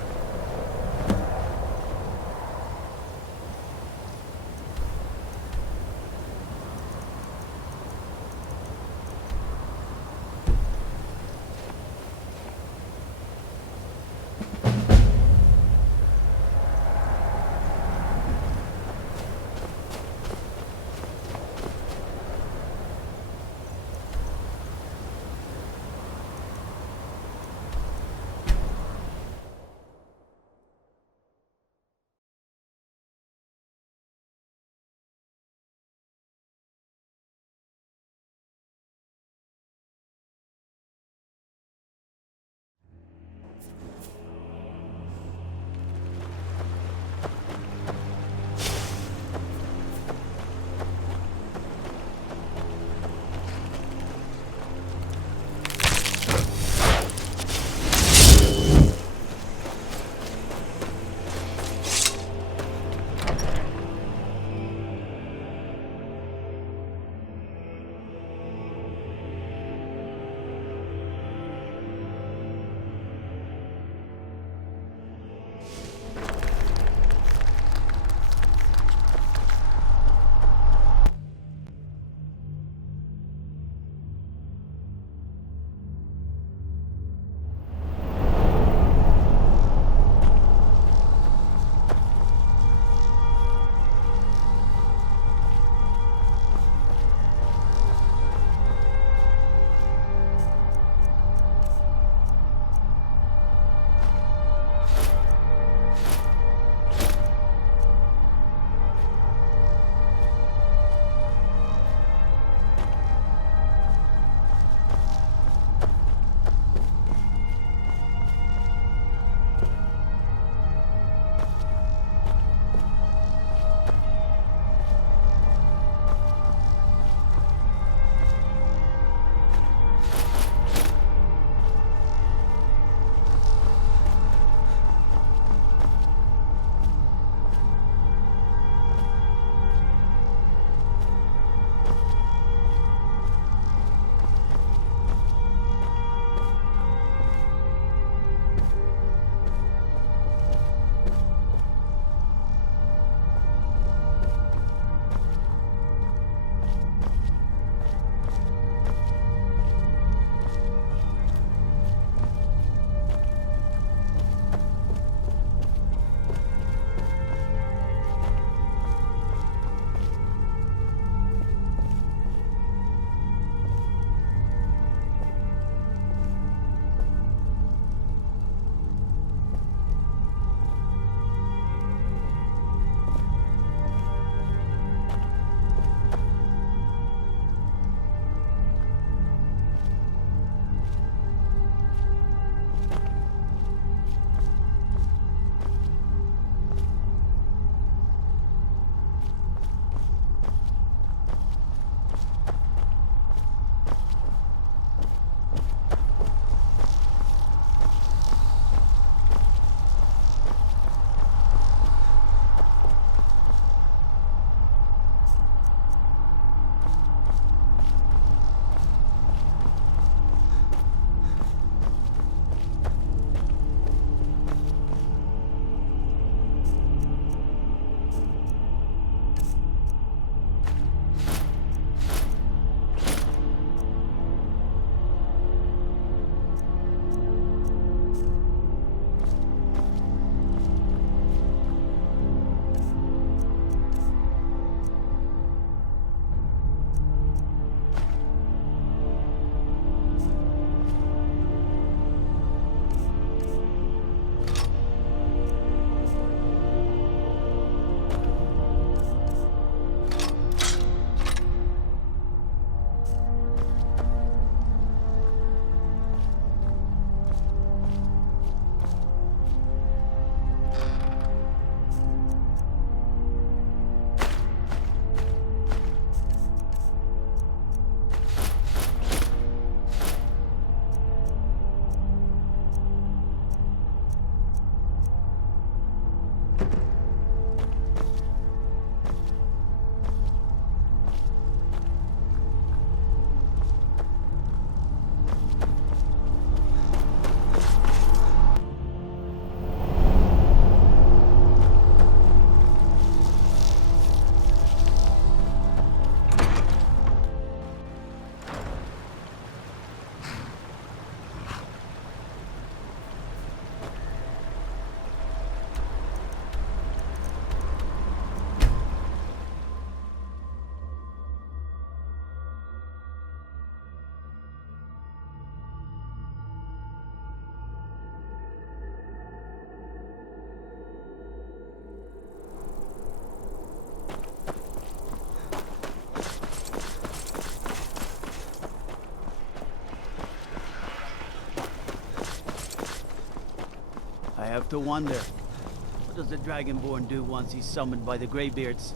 to wonder. What does the Dragonborn do once he's summoned by the Greybeards?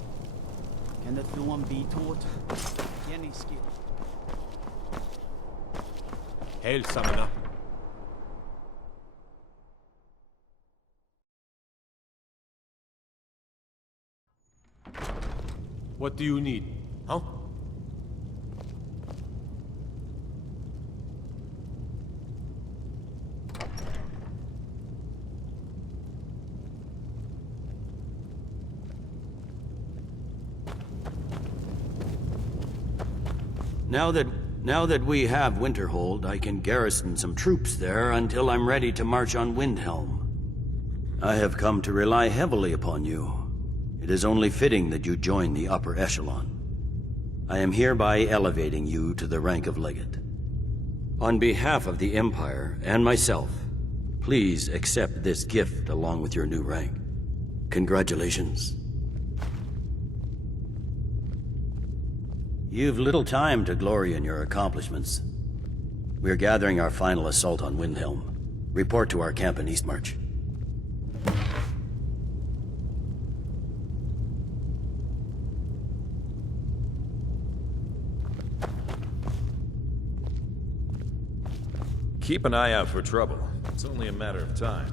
Can the Thu'um be taught? Any skill? Hail, summoner. What do you need? Huh? Now that we have Winterhold, I can garrison some troops there until I'm ready to march on Windhelm. I have come to rely heavily upon you. It is only fitting that you join the upper echelon. I am hereby elevating you to the rank of Legate. On behalf of the Empire and myself, please accept this gift along with your new rank. Congratulations. You've little time to glory in your accomplishments. We're gathering our final assault on Windhelm. Report to our camp in Eastmarch. Keep an eye out for trouble. It's only a matter of time.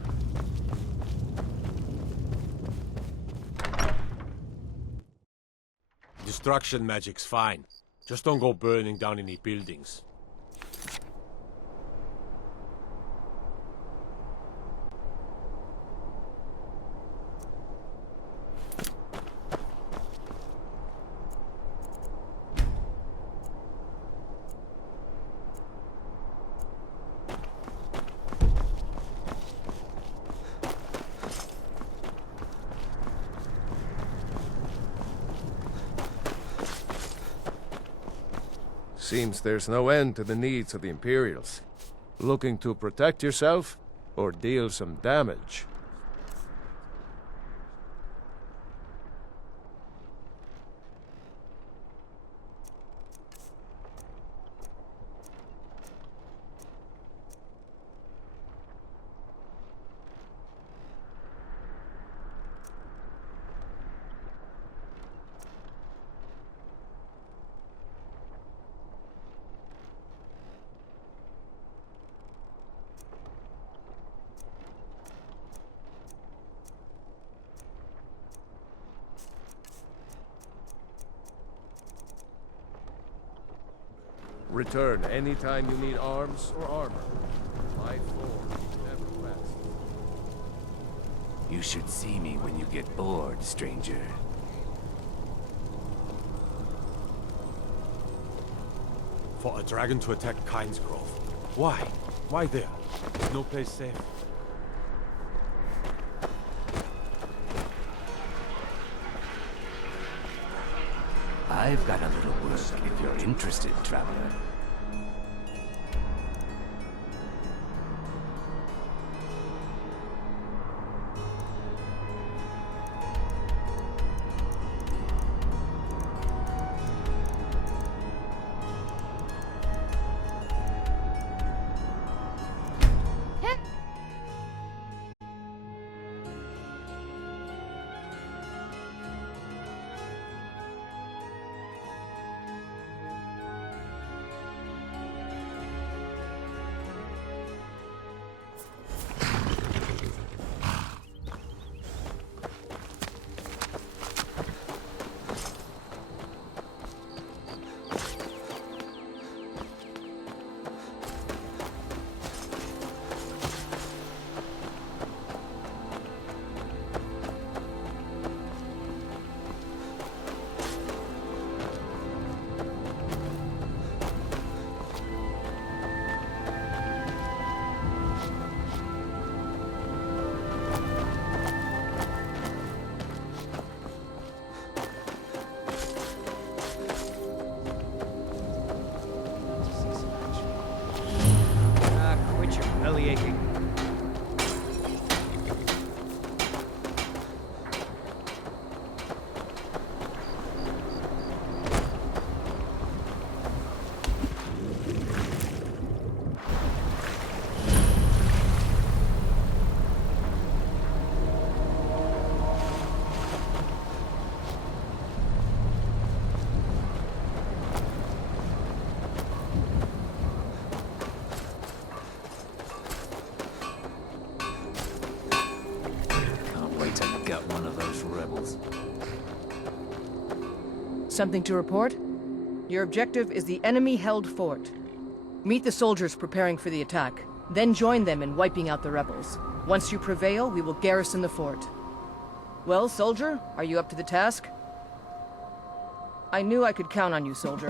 Destruction magic's fine. Just don't go burning down any buildings. Seems there's no end to the needs of the Imperials. Looking to protect yourself, or deal some damage? Return anytime you need arms or armor. My forge never rests. You should see me when you get bored, stranger. For a dragon to attack Kyne's Grove. Why? Why there? Is no place safe? I've got a little work if you're interested, traveler. got one of those rebels. Something to report? Your objective is the enemy-held fort. Meet the soldiers preparing for the attack, then join them in wiping out the rebels. Once you prevail, we will garrison the fort. Well, soldier, are you up to the task? I knew I could count on you, soldier.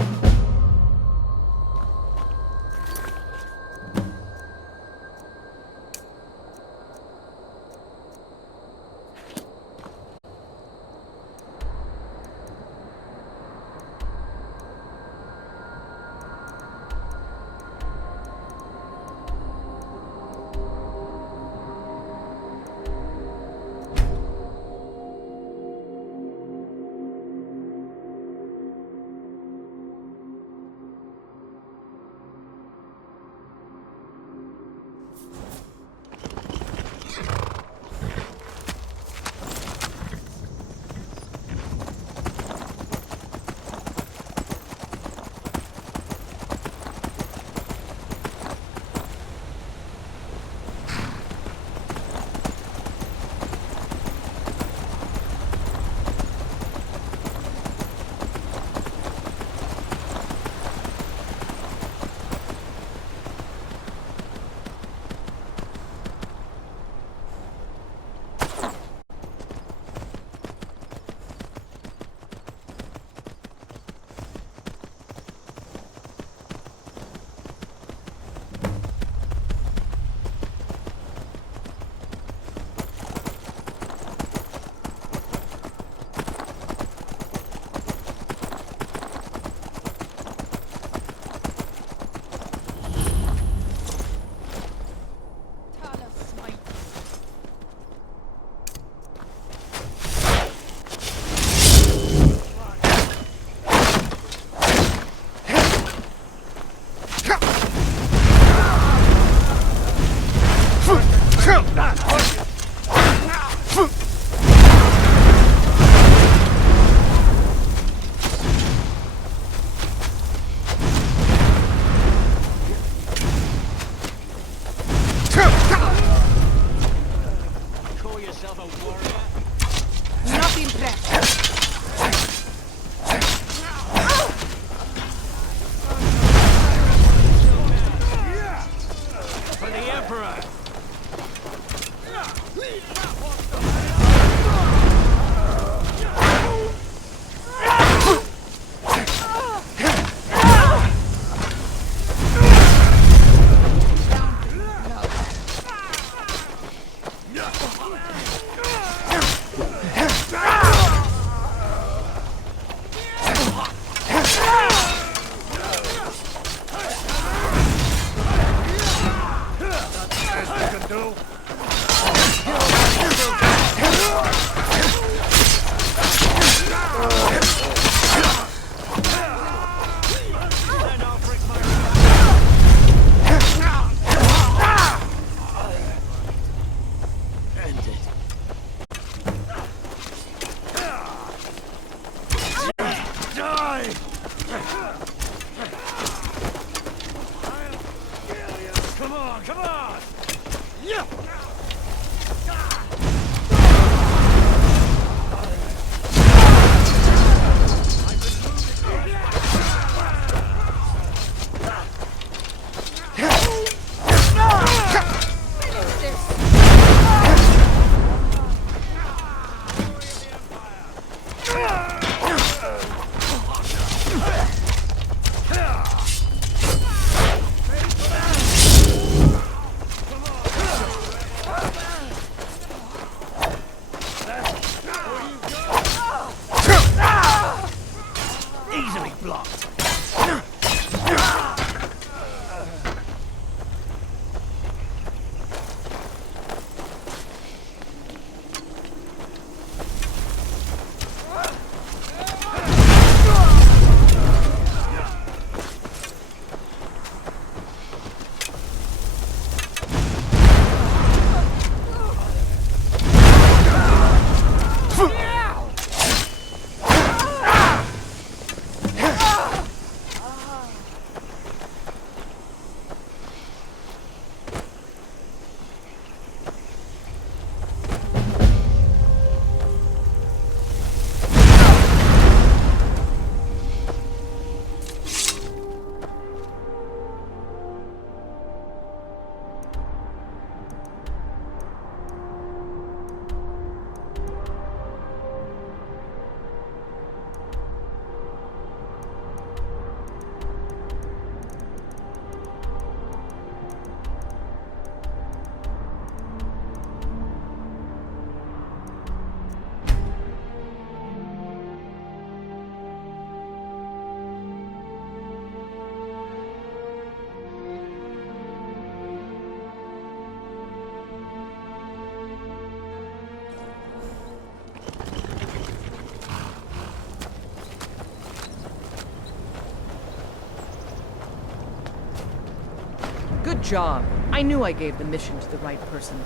Good job. I knew I gave the mission to the right person.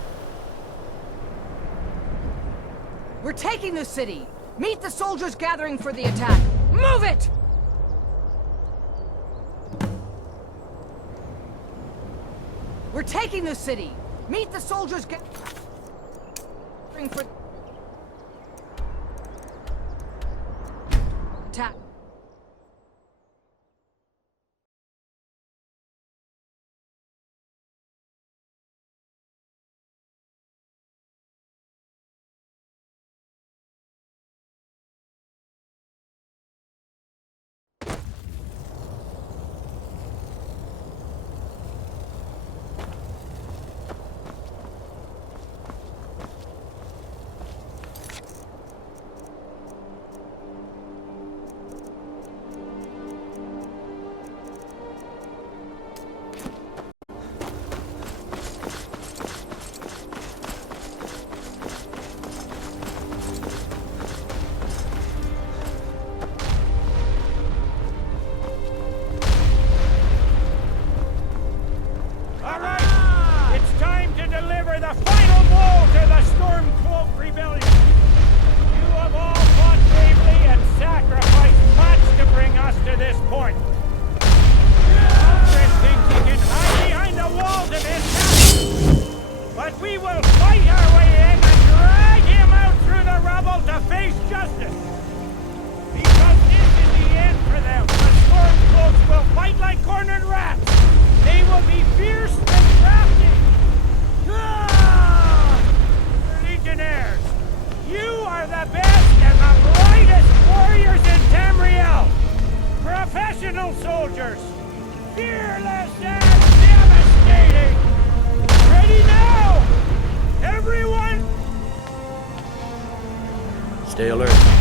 We're taking the city! Meet the soldiers gathering for the attack! Move it! We're taking the city! Meet the soldiers gathering for... attack. Stay alert.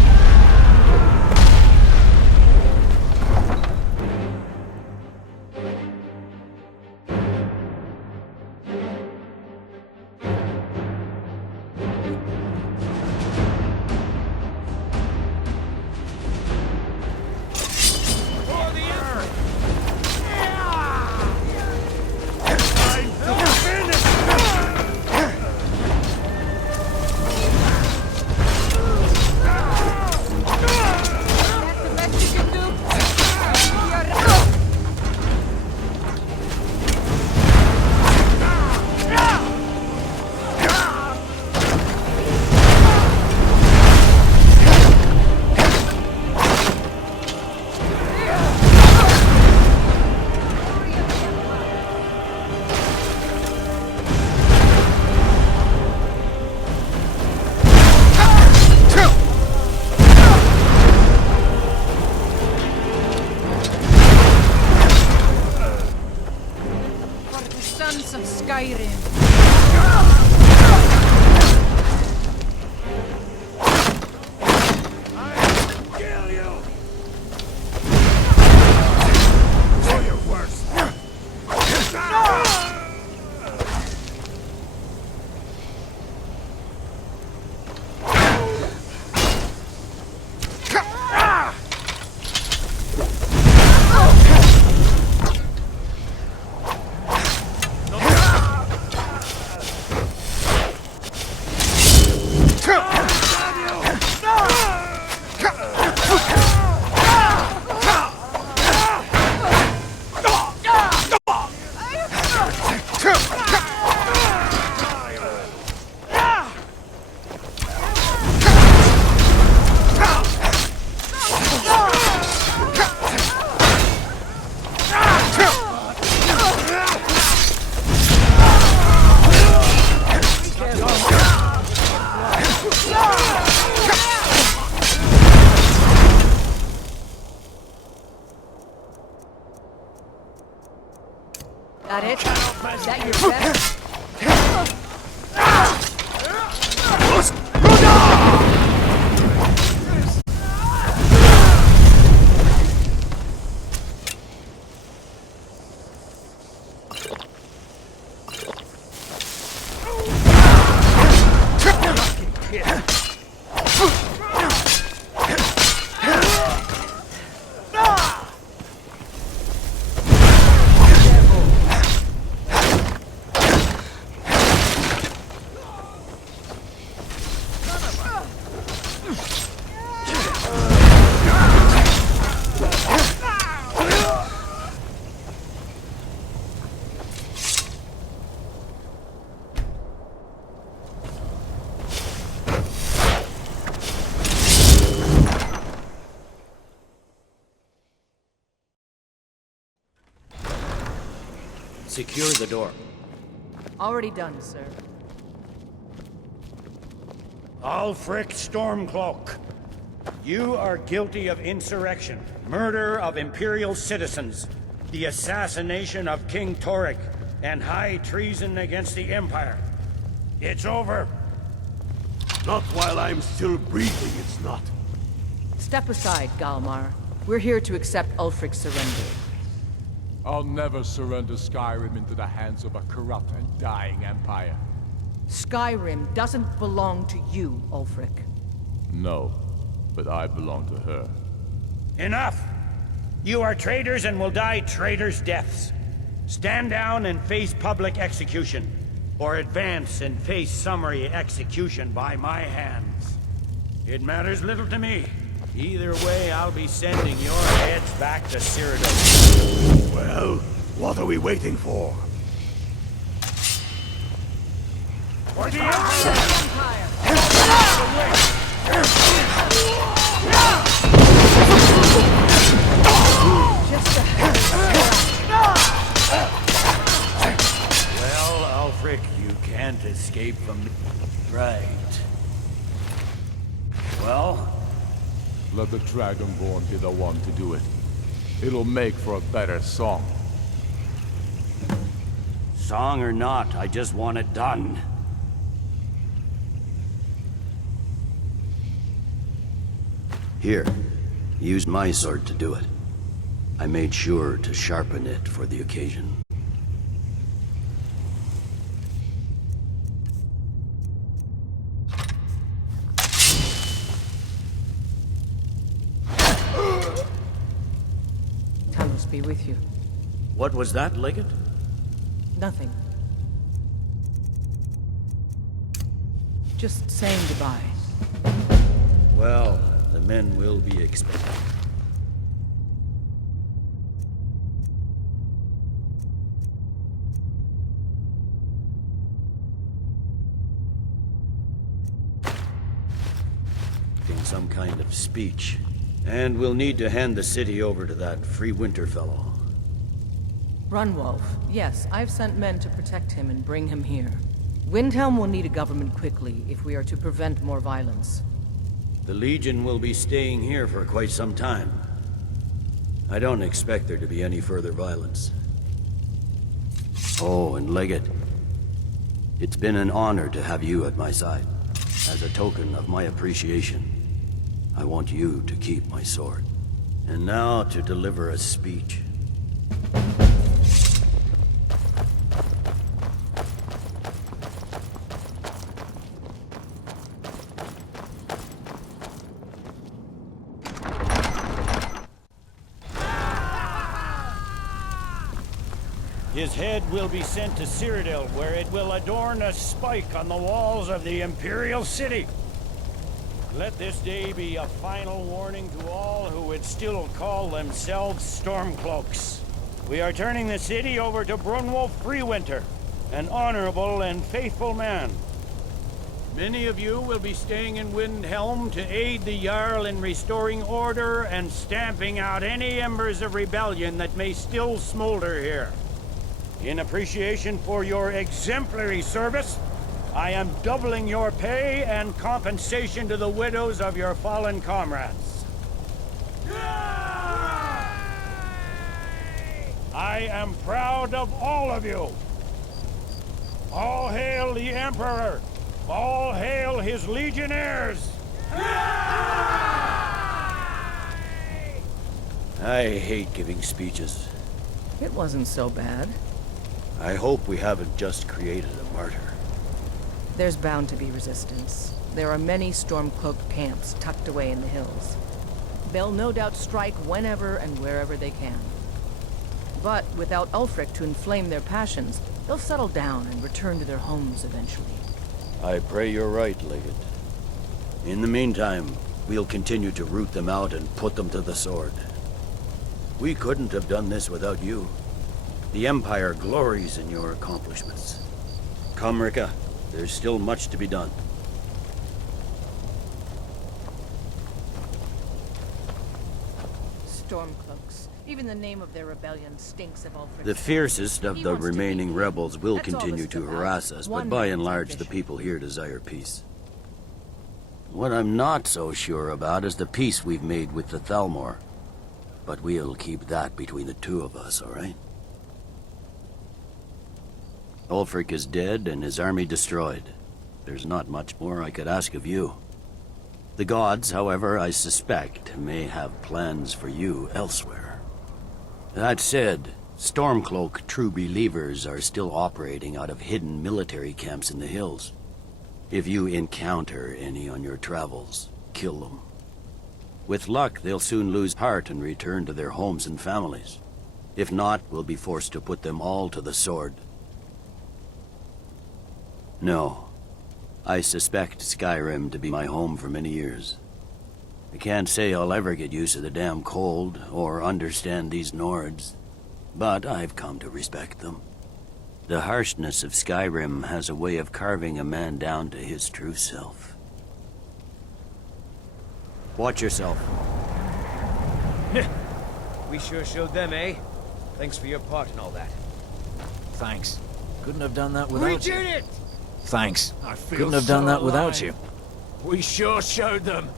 Sons of Skyrim. That it? Is that your best? Secure the door. Already done, sir. Ulfric Stormcloak, you are guilty of insurrection, murder of Imperial citizens, the assassination of King Torek, and high treason against the Empire. It's over. Not while I'm still breathing, it's not. Step aside, Galmar. We're here to accept Ulfric's surrender. I'll never surrender Skyrim into the hands of a corrupt and dying empire. Skyrim doesn't belong to you, Ulfric. No, but I belong to her. Enough! You are traitors and will die traitors' deaths. Stand down and face public execution, or advance and face summary execution by my hands. It matters little to me. Either way, I'll be sending your heads back to Cyrodiil. Well, what are we waiting for? For the Empire! Well, Ulfric, you can't escape from me. Right. Well? Let the Dragonborn be the one to do it. It'll make for a better song. Song or not, I just want it done. Here, use my sword to do it. I made sure to sharpen it for the occasion. Talos be with you. What was that, Legate? Nothing. Just saying goodbye. Well, the men will be expected. Some kind of speech. And we'll need to hand the city over to that free winter fellow. Runwolf. Yes, I've sent men to protect him and bring him here. Windhelm will need a government quickly if we are to prevent more violence. The Legion will be staying here for quite some time. I don't expect there to be any further violence. Oh, and Legate, it's been an honor to have you at my side. As a token of my appreciation, I want you to keep my sword. And now to deliver a speech. His head will be sent to Cyrodiil, where it will adorn a spike on the walls of the Imperial City. Let this day be a final warning to all who would still call themselves Stormcloaks. We are turning the city over to Brunwolf Freewinter, an honorable and faithful man. Many of you will be staying in Windhelm to aid the Jarl in restoring order and stamping out any embers of rebellion that may still smolder here. In appreciation for your exemplary service, I am doubling your pay and compensation to the widows of your fallen comrades. I am proud of all of you. All hail the Emperor! All hail his legionnaires! I hate giving speeches. It wasn't so bad. I hope we haven't just created a martyr. There's bound to be resistance. There are many Stormcloaked camps tucked away in the hills. They'll no doubt strike whenever and wherever they can. But without Ulfric to inflame their passions, they'll settle down and return to their homes eventually. I pray you're right, Legate. In the meantime, we'll continue to root them out and put them to the sword. We couldn't have done this without you. The Empire glories in your accomplishments. Come, Rika. There's still much to be done. Stormcloaks. Even the name of their rebellion stinks of Ulfric. The fiercest of He the wants to remaining be- rebels will That's all continue this to is about. harass us, One but by and man's large, the ambition. people here desire peace. What I'm not so sure about is the peace we've made with the Thalmor. But we'll keep that between the two of us, all right? Ulfric is dead and his army destroyed. There's not much more I could ask of you. The gods, however, I suspect, may have plans for you elsewhere. That said, Stormcloak true believers are still operating out of hidden military camps in the hills. If you encounter any on your travels, kill them. With luck, they'll soon lose heart and return to their homes and families. If not, we'll be forced to put them all to the sword. No. I suspect Skyrim to be my home for many years. I can't say I'll ever get used to the damn cold or understand these Nords, but I've come to respect them. The harshness of Skyrim has a way of carving a man down to his true self. Watch yourself. We sure showed them, eh? Thanks for your part and all that. Thanks. Couldn't have done that without We you. did it! Thanks. I feel Couldn't have so done that without alive. you. We sure showed them.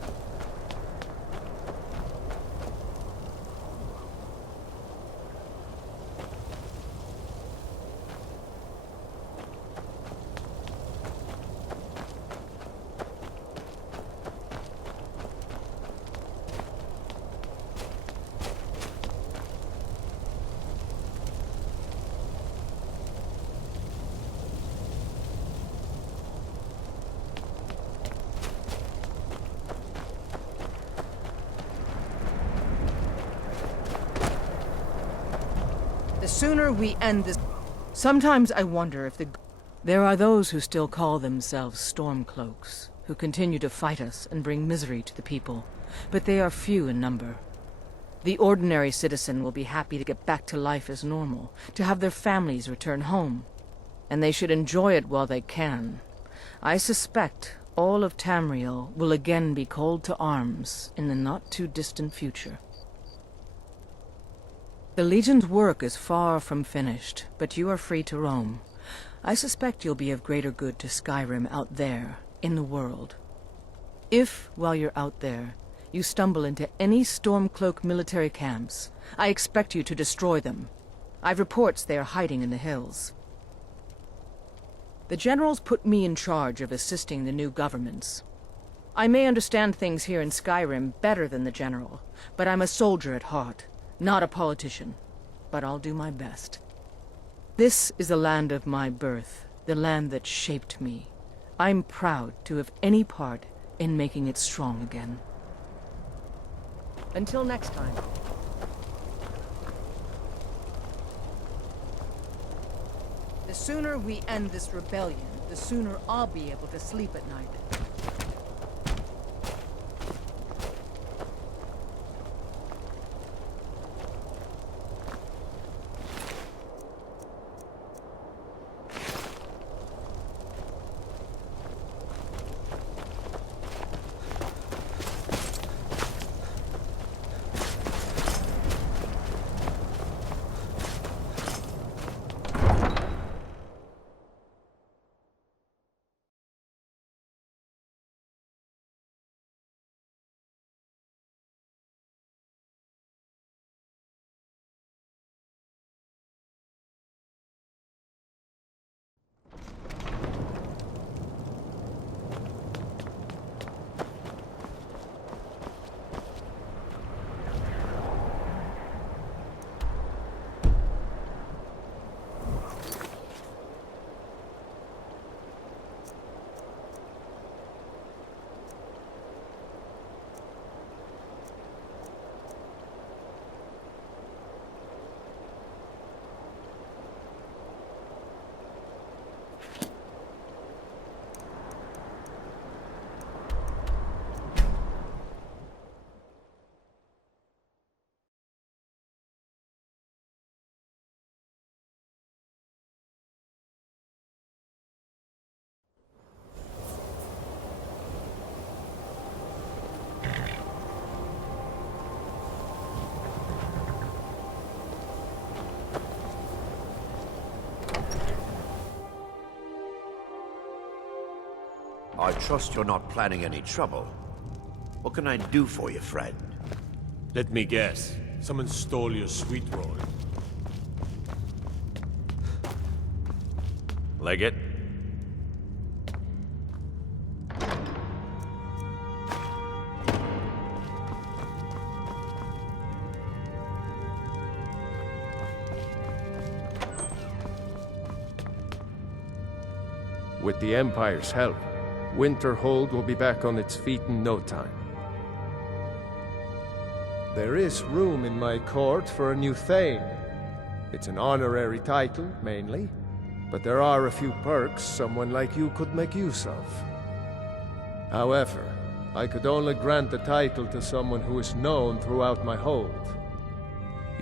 The sooner we end this... Sometimes I wonder if the... There are those who still call themselves Stormcloaks, who continue to fight us and bring misery to the people, but they are few in number. The ordinary citizen will be happy to get back to life as normal, to have their families return home, and they should enjoy it while they can. I suspect all of Tamriel will again be called to arms in the not-too-distant future. The Legion's work is far from finished, but you are free to roam. I suspect you'll be of greater good to Skyrim out there, in the world. If, while you're out there, you stumble into any Stormcloak military camps, I expect you to destroy them. I've reports they are hiding in the hills. The generals put me in charge of assisting the new governments. I may understand things here in Skyrim better than the general, but I'm a soldier at heart. Not a politician, but I'll do my best. This is the land of my birth, the land that shaped me. I'm proud to have any part in making it strong again. Until next time. The sooner we end this rebellion, the sooner I'll be able to sleep at night. I trust you're not planning any trouble. What can I do for you, friend? Let me guess. Someone stole your sweet roll. Leggett? With the Empire's help, Winterhold will be back on its feet in no time. There is room in my court for a new Thane. It's an honorary title, mainly, but there are a few perks someone like you could make use of. However, I could only grant the title to someone who is known throughout my hold.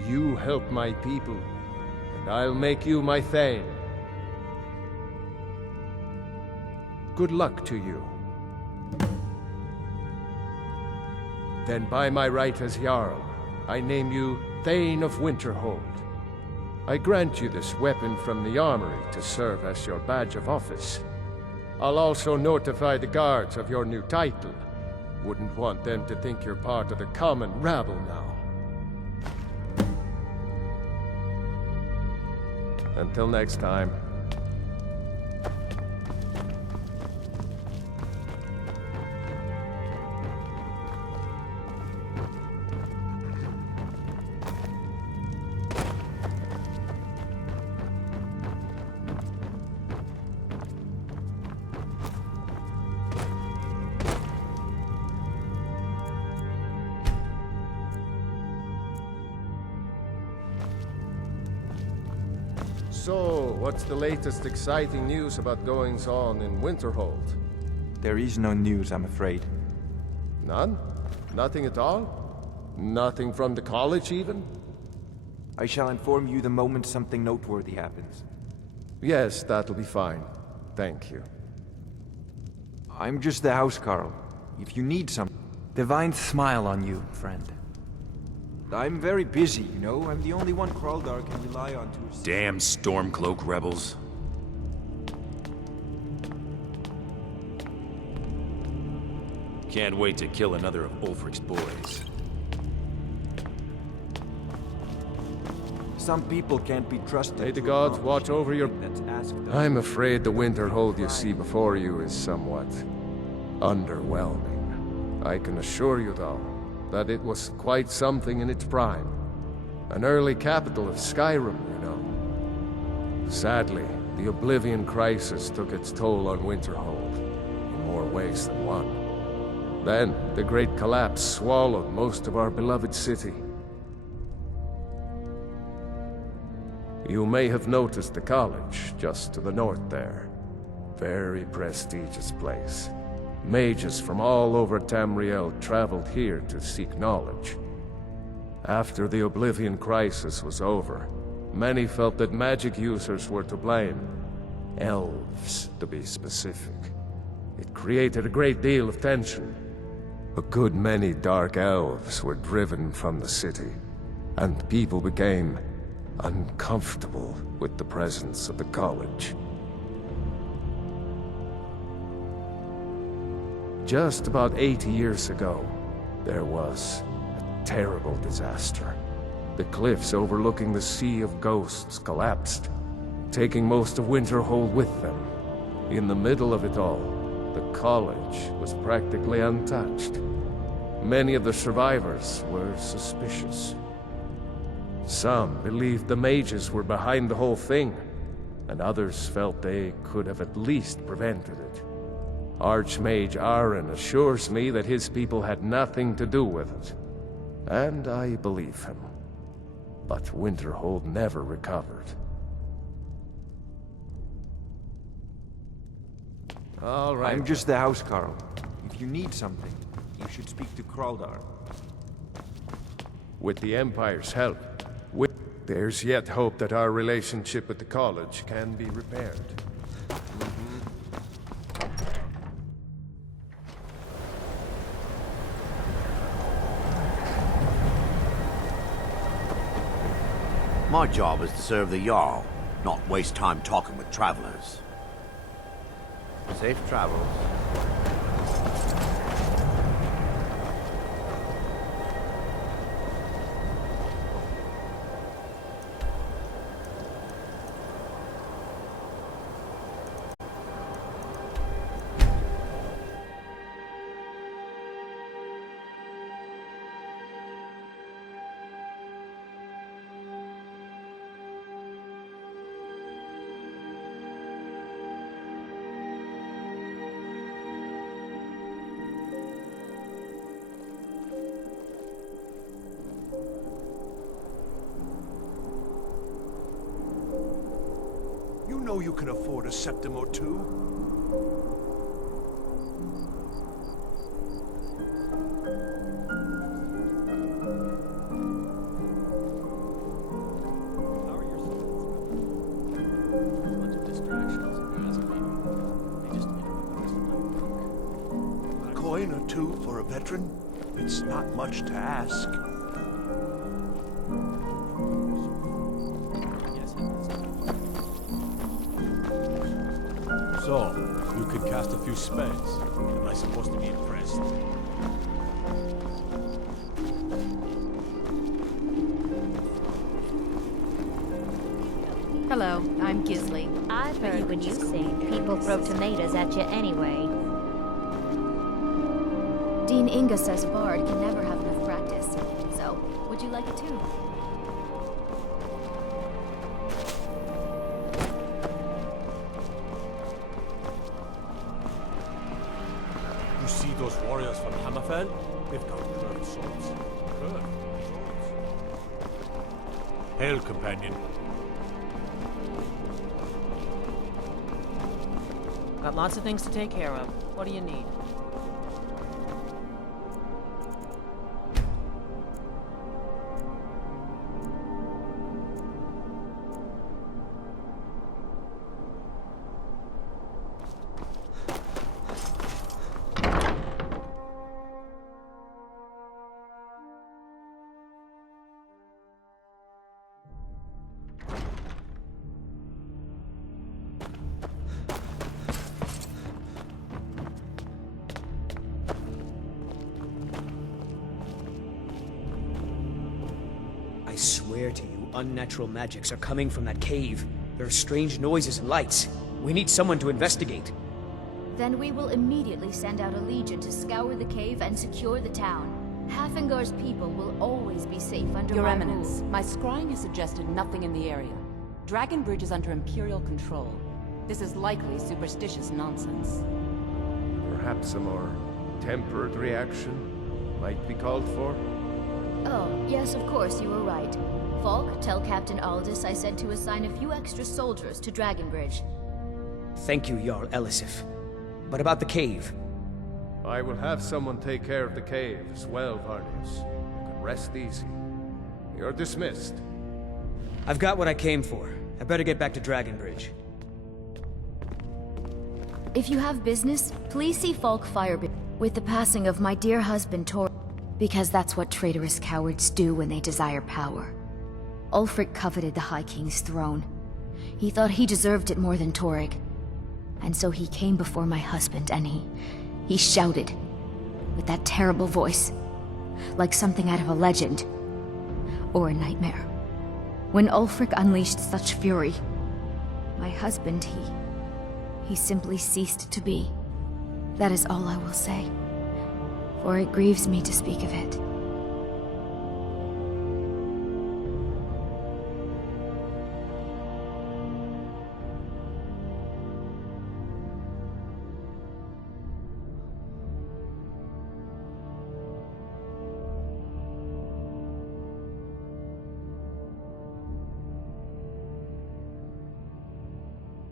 You help my people, and I'll make you my Thane. Good luck to you. Then by my right as Jarl, I name you Thane of Winterhold. I grant you this weapon from the armory to serve as your badge of office. I'll also notify the guards of your new title. Wouldn't want them to think you're part of the common rabble now. Until next time. So, what's the latest exciting news about goings-on in Winterhold? There is no news, I'm afraid. None? Nothing at all? Nothing from the college, even? I shall inform you the moment something noteworthy happens. Yes, that'll be fine. Thank you. I'm just the housecarl. If you need something... Divine smile on you, friend. I'm very busy, you know. I'm the only one Kraldar can rely on to... Damn Stormcloak rebels. Can't wait to kill another of Ulfric's boys. Some people can't be trusted. May the gods watch over your... I'm afraid the Winterhold you see before you is somewhat underwhelming. I can assure you, though, that it was quite something in its prime. An early capital of Skyrim, you know. Sadly, the Oblivion Crisis took its toll on Winterhold, in more ways than one. Then, the Great Collapse swallowed most of our beloved city. You may have noticed the college, just to the north there. Very prestigious place. Mages from all over Tamriel traveled here to seek knowledge. After the Oblivion Crisis was over, many felt that magic users were to blame. Elves, to be specific. It created a great deal of tension. A good many dark elves were driven from the city, and people became uncomfortable with the presence of the college. Just about 80 years ago, there was a terrible disaster. The cliffs overlooking the Sea of Ghosts collapsed, taking most of Winterhold with them. In the middle of it all, the college was practically untouched. Many of the survivors were suspicious. Some believed the mages were behind the whole thing, and others felt they could have at least prevented it. Archmage Aaron assures me that his people had nothing to do with it, and I believe him. But Winterhold never recovered. All right. I'm just the housecarl. If you need something, you should speak to Kraldar. With the Empire's help, there's yet hope that our relationship with the college can be repaired. My job is to serve the Jarl, not waste time talking with travelers. Safe travels. know you can afford a septim or two. A coin or two for a veteran? It's not much to ask. So, you can cast a few spells. Am I supposed to be impressed? Hello, I'm Gisley. I've heard when you sing, people throw tomatoes at you anyway. Dean Inga says a bard can never have enough practice. So, would you like it too? You see those warriors from Hammerfell? They've got curved swords. Curved swords. Hail, companion. Got lots of things to take care of. What do you need? I swear to you, unnatural magics are coming from that cave. There are strange noises and lights. We need someone to investigate. Then we will immediately send out a legion to scour the cave and secure the town. Hafingar's people will always be safe under Your my Eminence, rule. my scrying has suggested nothing in the area. Dragonbridge is under Imperial control. This is likely superstitious nonsense. Perhaps a more tempered reaction might be called for? Oh, yes, of course, you were right. Falk, tell Captain Aldous I said to assign a few extra soldiers to Dragonbridge. Thank you, Jarl Elisif. But about the cave? I will have someone take care of the cave as well, Varnius. You can rest easy. You're dismissed. I've got what I came for. I better get back to Dragonbridge. If you have business, please see Falk Firebase with the passing of my dear husband, Tor. Because that's what traitorous cowards do when they desire power. Ulfric coveted the High King's throne. He thought he deserved it more than Torrig. And so he came before my husband and he shouted with that terrible voice, like something out of a legend or a nightmare. When Ulfric unleashed such fury, my husband, he simply ceased to be. That is all I will say. For it grieves me to speak of it.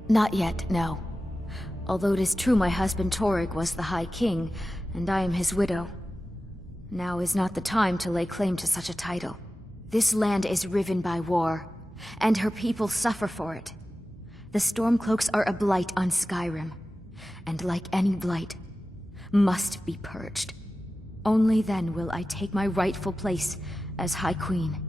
Not yet, no. Although it is true my husband Torrig was the High King, and I am his widow. Now is not the time to lay claim to such a title. This land is riven by war, and her people suffer for it. The Stormcloaks are a blight on Skyrim, and like any blight, must be purged. Only then will I take my rightful place as High Queen.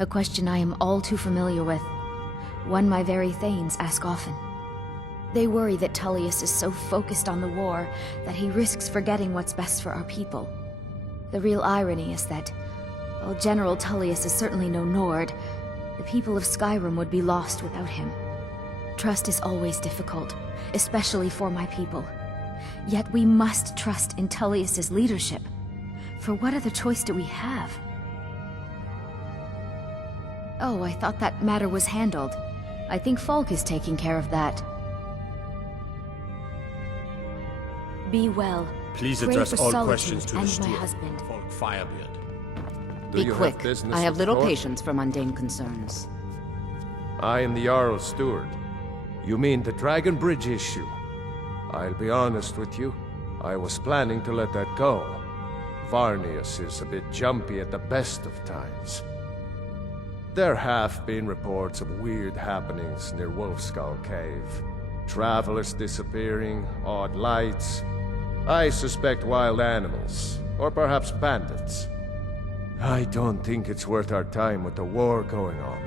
A question I am all too familiar with. One my very Thanes ask often. They worry that Tullius is so focused on the war that he risks forgetting what's best for our people. The real irony is that, while General Tullius is certainly no Nord, the people of Skyrim would be lost without him. Trust is always difficult, especially for my people. Yet we must trust in Tullius's leadership. For what other choice do we have? Oh, I thought that matter was handled. I think Falk is taking care of that. Be well, Please Pray address for all solitude questions to the and my steward, husband. Folk Firebeard. Do Be you quick. have business I have with little the court? patience for mundane concerns. I am the Jarl's steward. You mean the Dragon Bridge issue? I'll be honest with you. I was planning to let that go. Varnius is a bit jumpy at the best of times. There have been reports of weird happenings near Wolfskull Cave. Travelers disappearing, odd lights. I suspect wild animals, or perhaps bandits. I don't think it's worth our time with the war going on.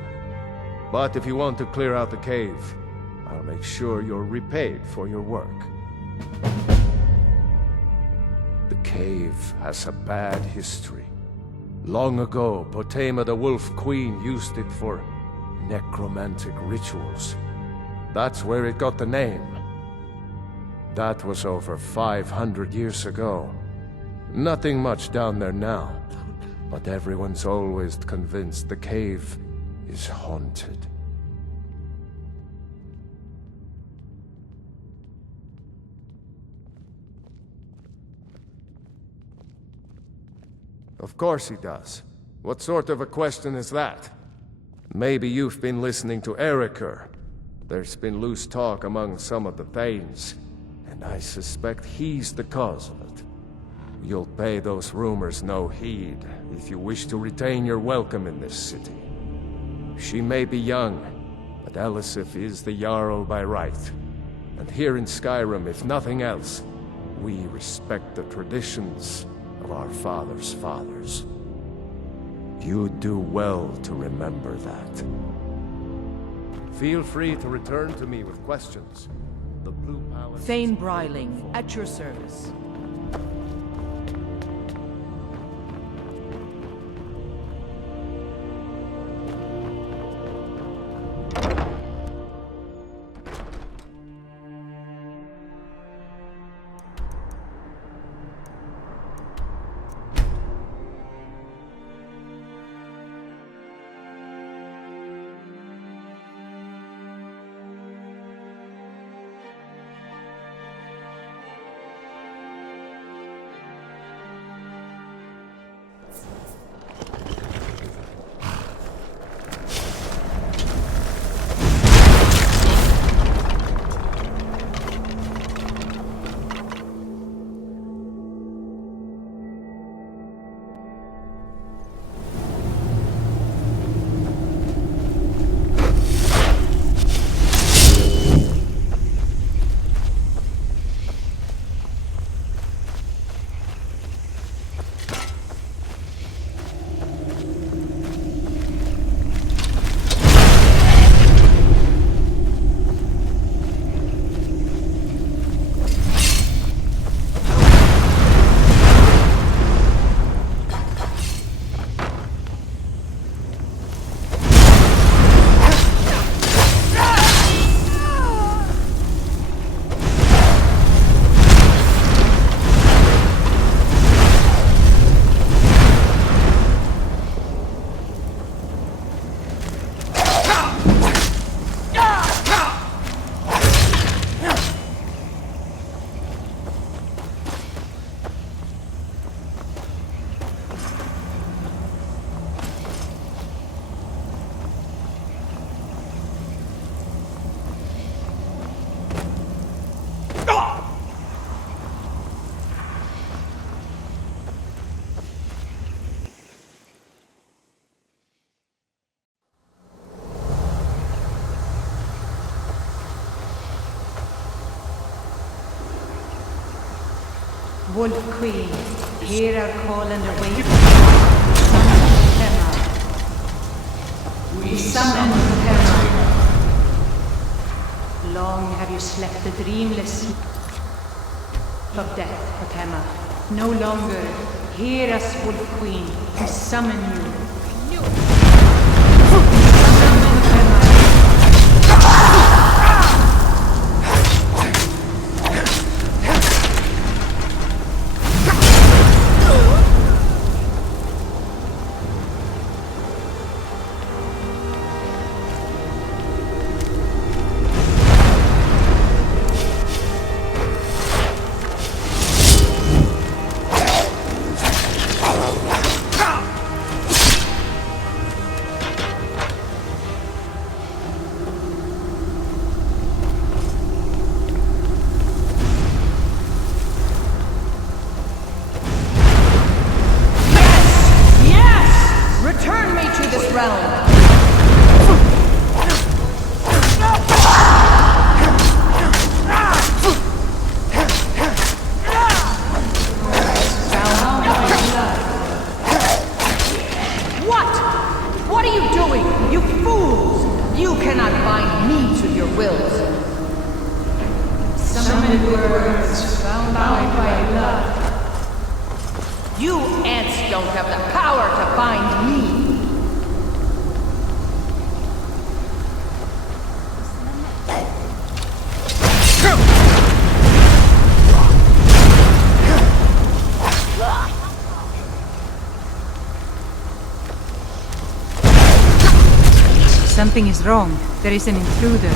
But if you want to clear out the cave, I'll make sure you're repaid for your work. The cave has a bad history. Long ago, Potema the Wolf Queen used it for necromantic rituals. That's where it got the name. That was over 500 years ago. Nothing much down there now, but everyone's always convinced the cave is haunted. Of course he does. What sort of a question is that? Maybe you've been listening to Eriker. There's been loose talk among some of the Thanes, and I suspect he's the cause of it. You'll pay those rumors no heed if you wish to retain your welcome in this city. She may be young, but Elisif is the Jarl by right. And here in Skyrim, if nothing else, we respect the traditions of our fathers' fathers. You'd do well to remember that. Feel free to return to me with questions. The Blue Palace... Thane Bryling, at your service. Wolf Queen, hear our call and await. We summon Potema. Long have you slept the dreamless sleep of death, Potema. No longer. Hear us, Wolf Queen. We summon you. bind me to your wills. Summoned words bound by love. You ants don't have the power to bind me. Something is wrong. There is an intruder.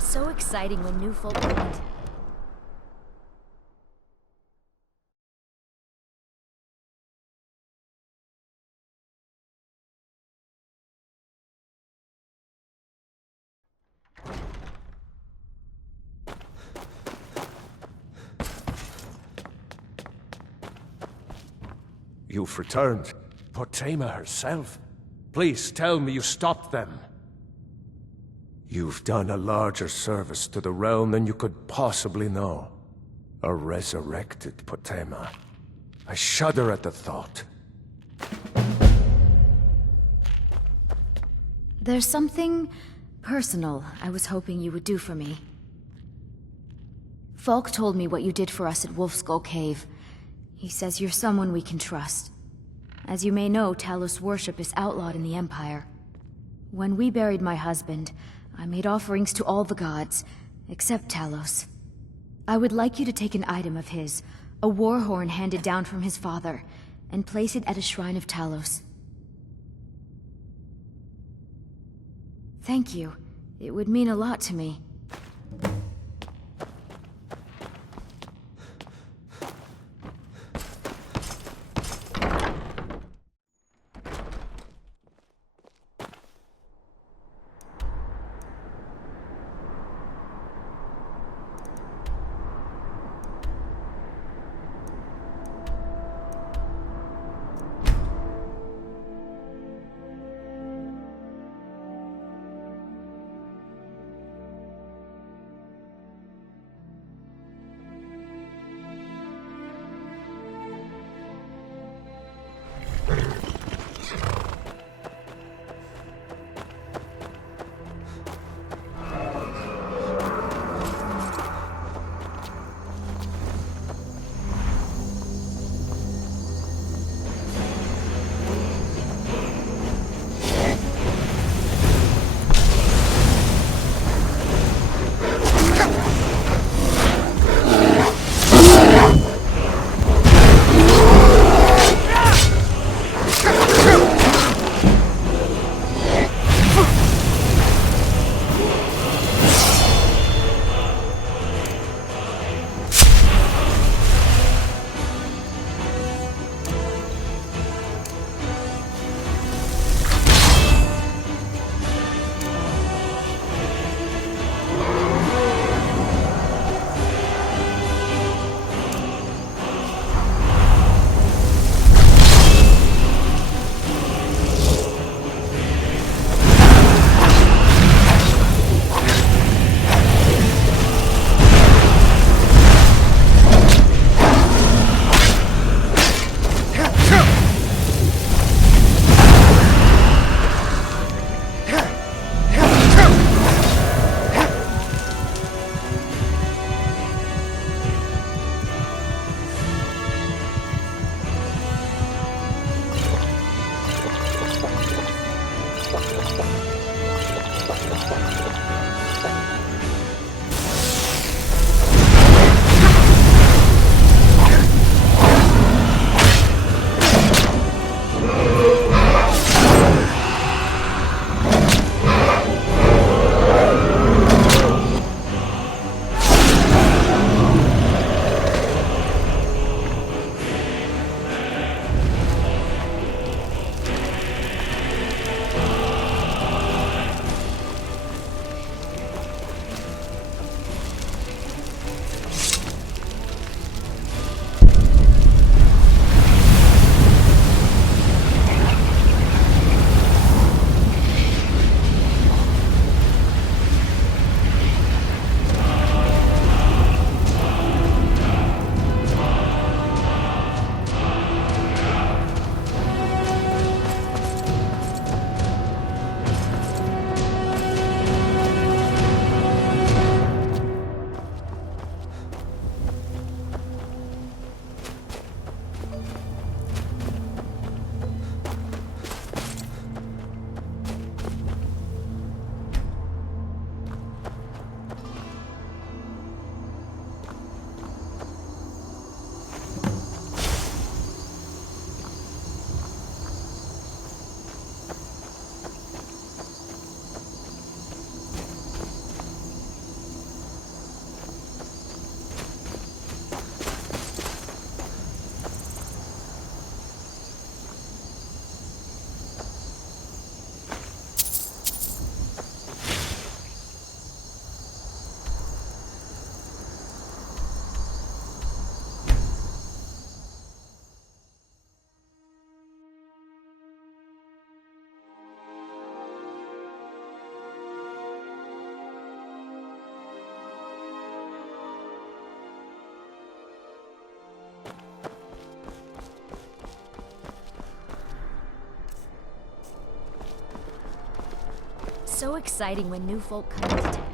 So exciting when new folk land. You've returned. Potema herself. Please tell me you stopped them. You've done a larger service to the realm than you could possibly know. A resurrected Potema. I shudder at the thought. There's something personal I was hoping you would do for me. Falk told me what you did for us at Wolfskull Cave. He says you're someone we can trust. As you may know, Talos worship is outlawed in the Empire. When we buried my husband, I made offerings to all the gods, except Talos. I would like you to take an item of his, a war horn handed down from his father, and place it at a shrine of Talos. Thank you. It would mean a lot to me. so exciting when new folk come into town.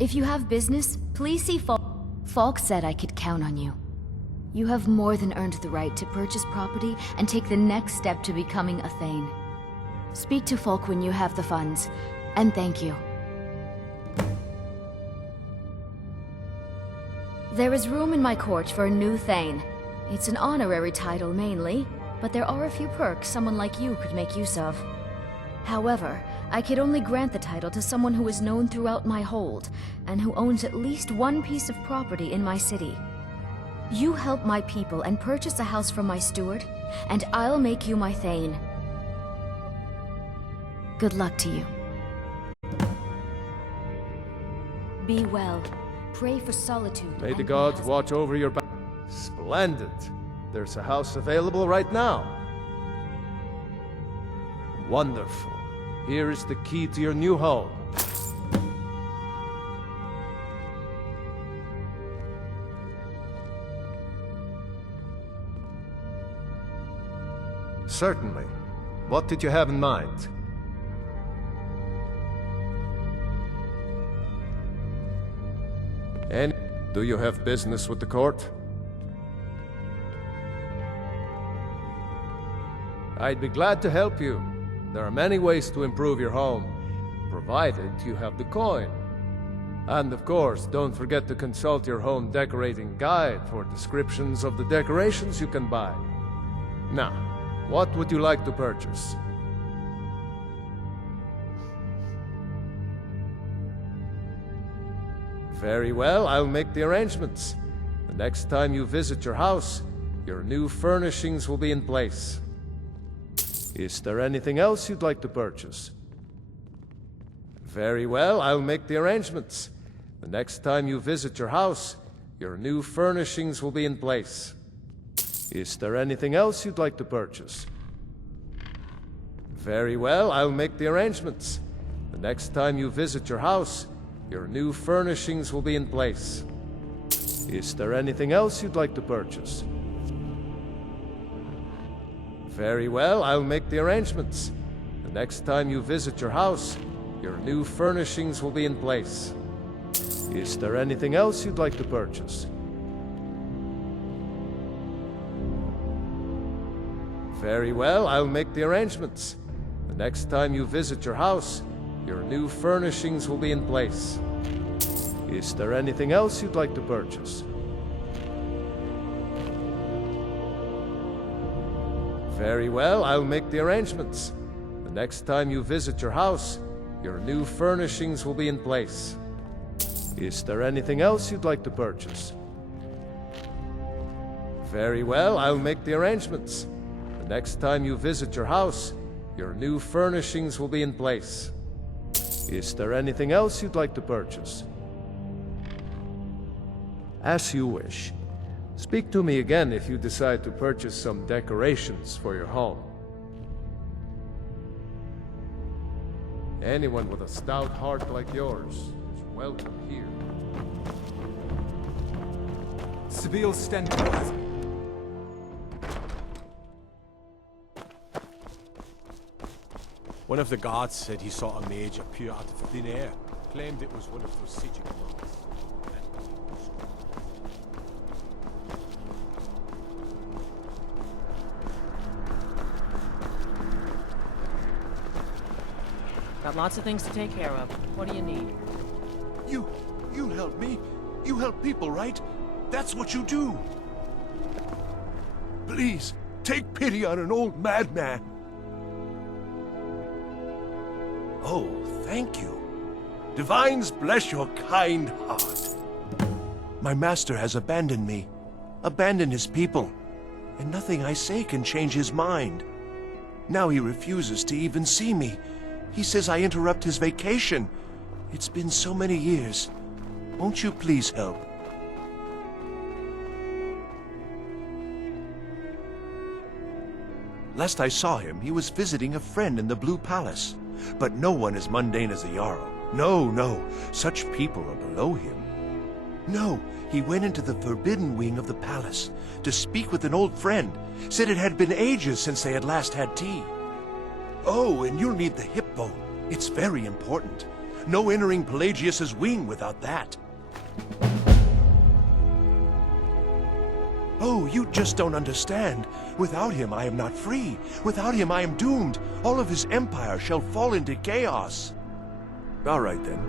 If you have business, please see Falk. Falk said I could count on you. You have more than earned the right to purchase property and take the next step to becoming a Thane. Speak to Falk when you have the funds, and thank you. There is room in my court for a new Thane. It's an honorary title mainly, but there are a few perks someone like you could make use of. However, I could only grant the title to someone who is known throughout my hold, and who owns at least one piece of property in my city. You help my people and purchase a house from my steward, and I'll make you my Thane. Good luck to you. Be well. Pray for solitude. May the gods watch over your back. Splendid. There's a house available right now. Wonderful. Here is the key to your new home. Certainly. What did you have in mind? And do you have business with the court? I'd be glad to help you. There are many ways to improve your home, provided you have the coin. And of course, don't forget to consult your home decorating guide for descriptions of the decorations you can buy. Now, what would you like to purchase? Very well, I'll make the arrangements. The next time you visit your house, your new furnishings will be in place. Is there anything else you'd like to purchase? Very well, I'll make the arrangements. The next time you visit your house, your new furnishings will be in place. Is there anything else you'd like to purchase? Very well, I'll make the arrangements. The next time you visit your house, your new furnishings will be in place. Is there anything else you'd like to purchase? Very well, I'll make the arrangements. The next time you visit your house, your new furnishings will be in place. Is there anything else you'd like to purchase? Very well, I'll make the arrangements. The next time you visit your house, your new furnishings will be in place. Is there anything else you'd like to purchase? Very well, I'll make the arrangements. The next time you visit your house, your new furnishings will be in place. Is there anything else you'd like to purchase? Very well, I'll make the arrangements. The next time you visit your house, your new furnishings will be in place. Is there anything else you'd like to purchase? As you wish. Speak to me again if you decide to purchase some decorations for your home. Anyone with a stout heart like yours is welcome here. Seville Stentor. One of the guards said he saw a mage appear out of thin air. Claimed it was one of those siege monks. Got lots of things to take care of. What do you need? You help me. You help people, right? That's what you do. Please, take pity on an old madman. Oh, thank you. Divines bless your kind heart. My master has abandoned me, abandoned his people, and nothing I say can change his mind. Now he refuses to even see me. He says I interrupt his vacation. It's been so many years. Won't you please help? Last I saw him, he was visiting a friend in the Blue Palace. But no one as mundane as a Jarl. No, no, such people are below him. No, he went into the forbidden wing of the palace to speak with an old friend. Said it had been ages since they had last had tea. Oh, and you'll need the hip bone. It's very important. No entering Pelagius's wing without that. Oh, you just don't understand. Without him, I am not free. Without him, I am doomed. All of his empire shall fall into chaos. All right, then.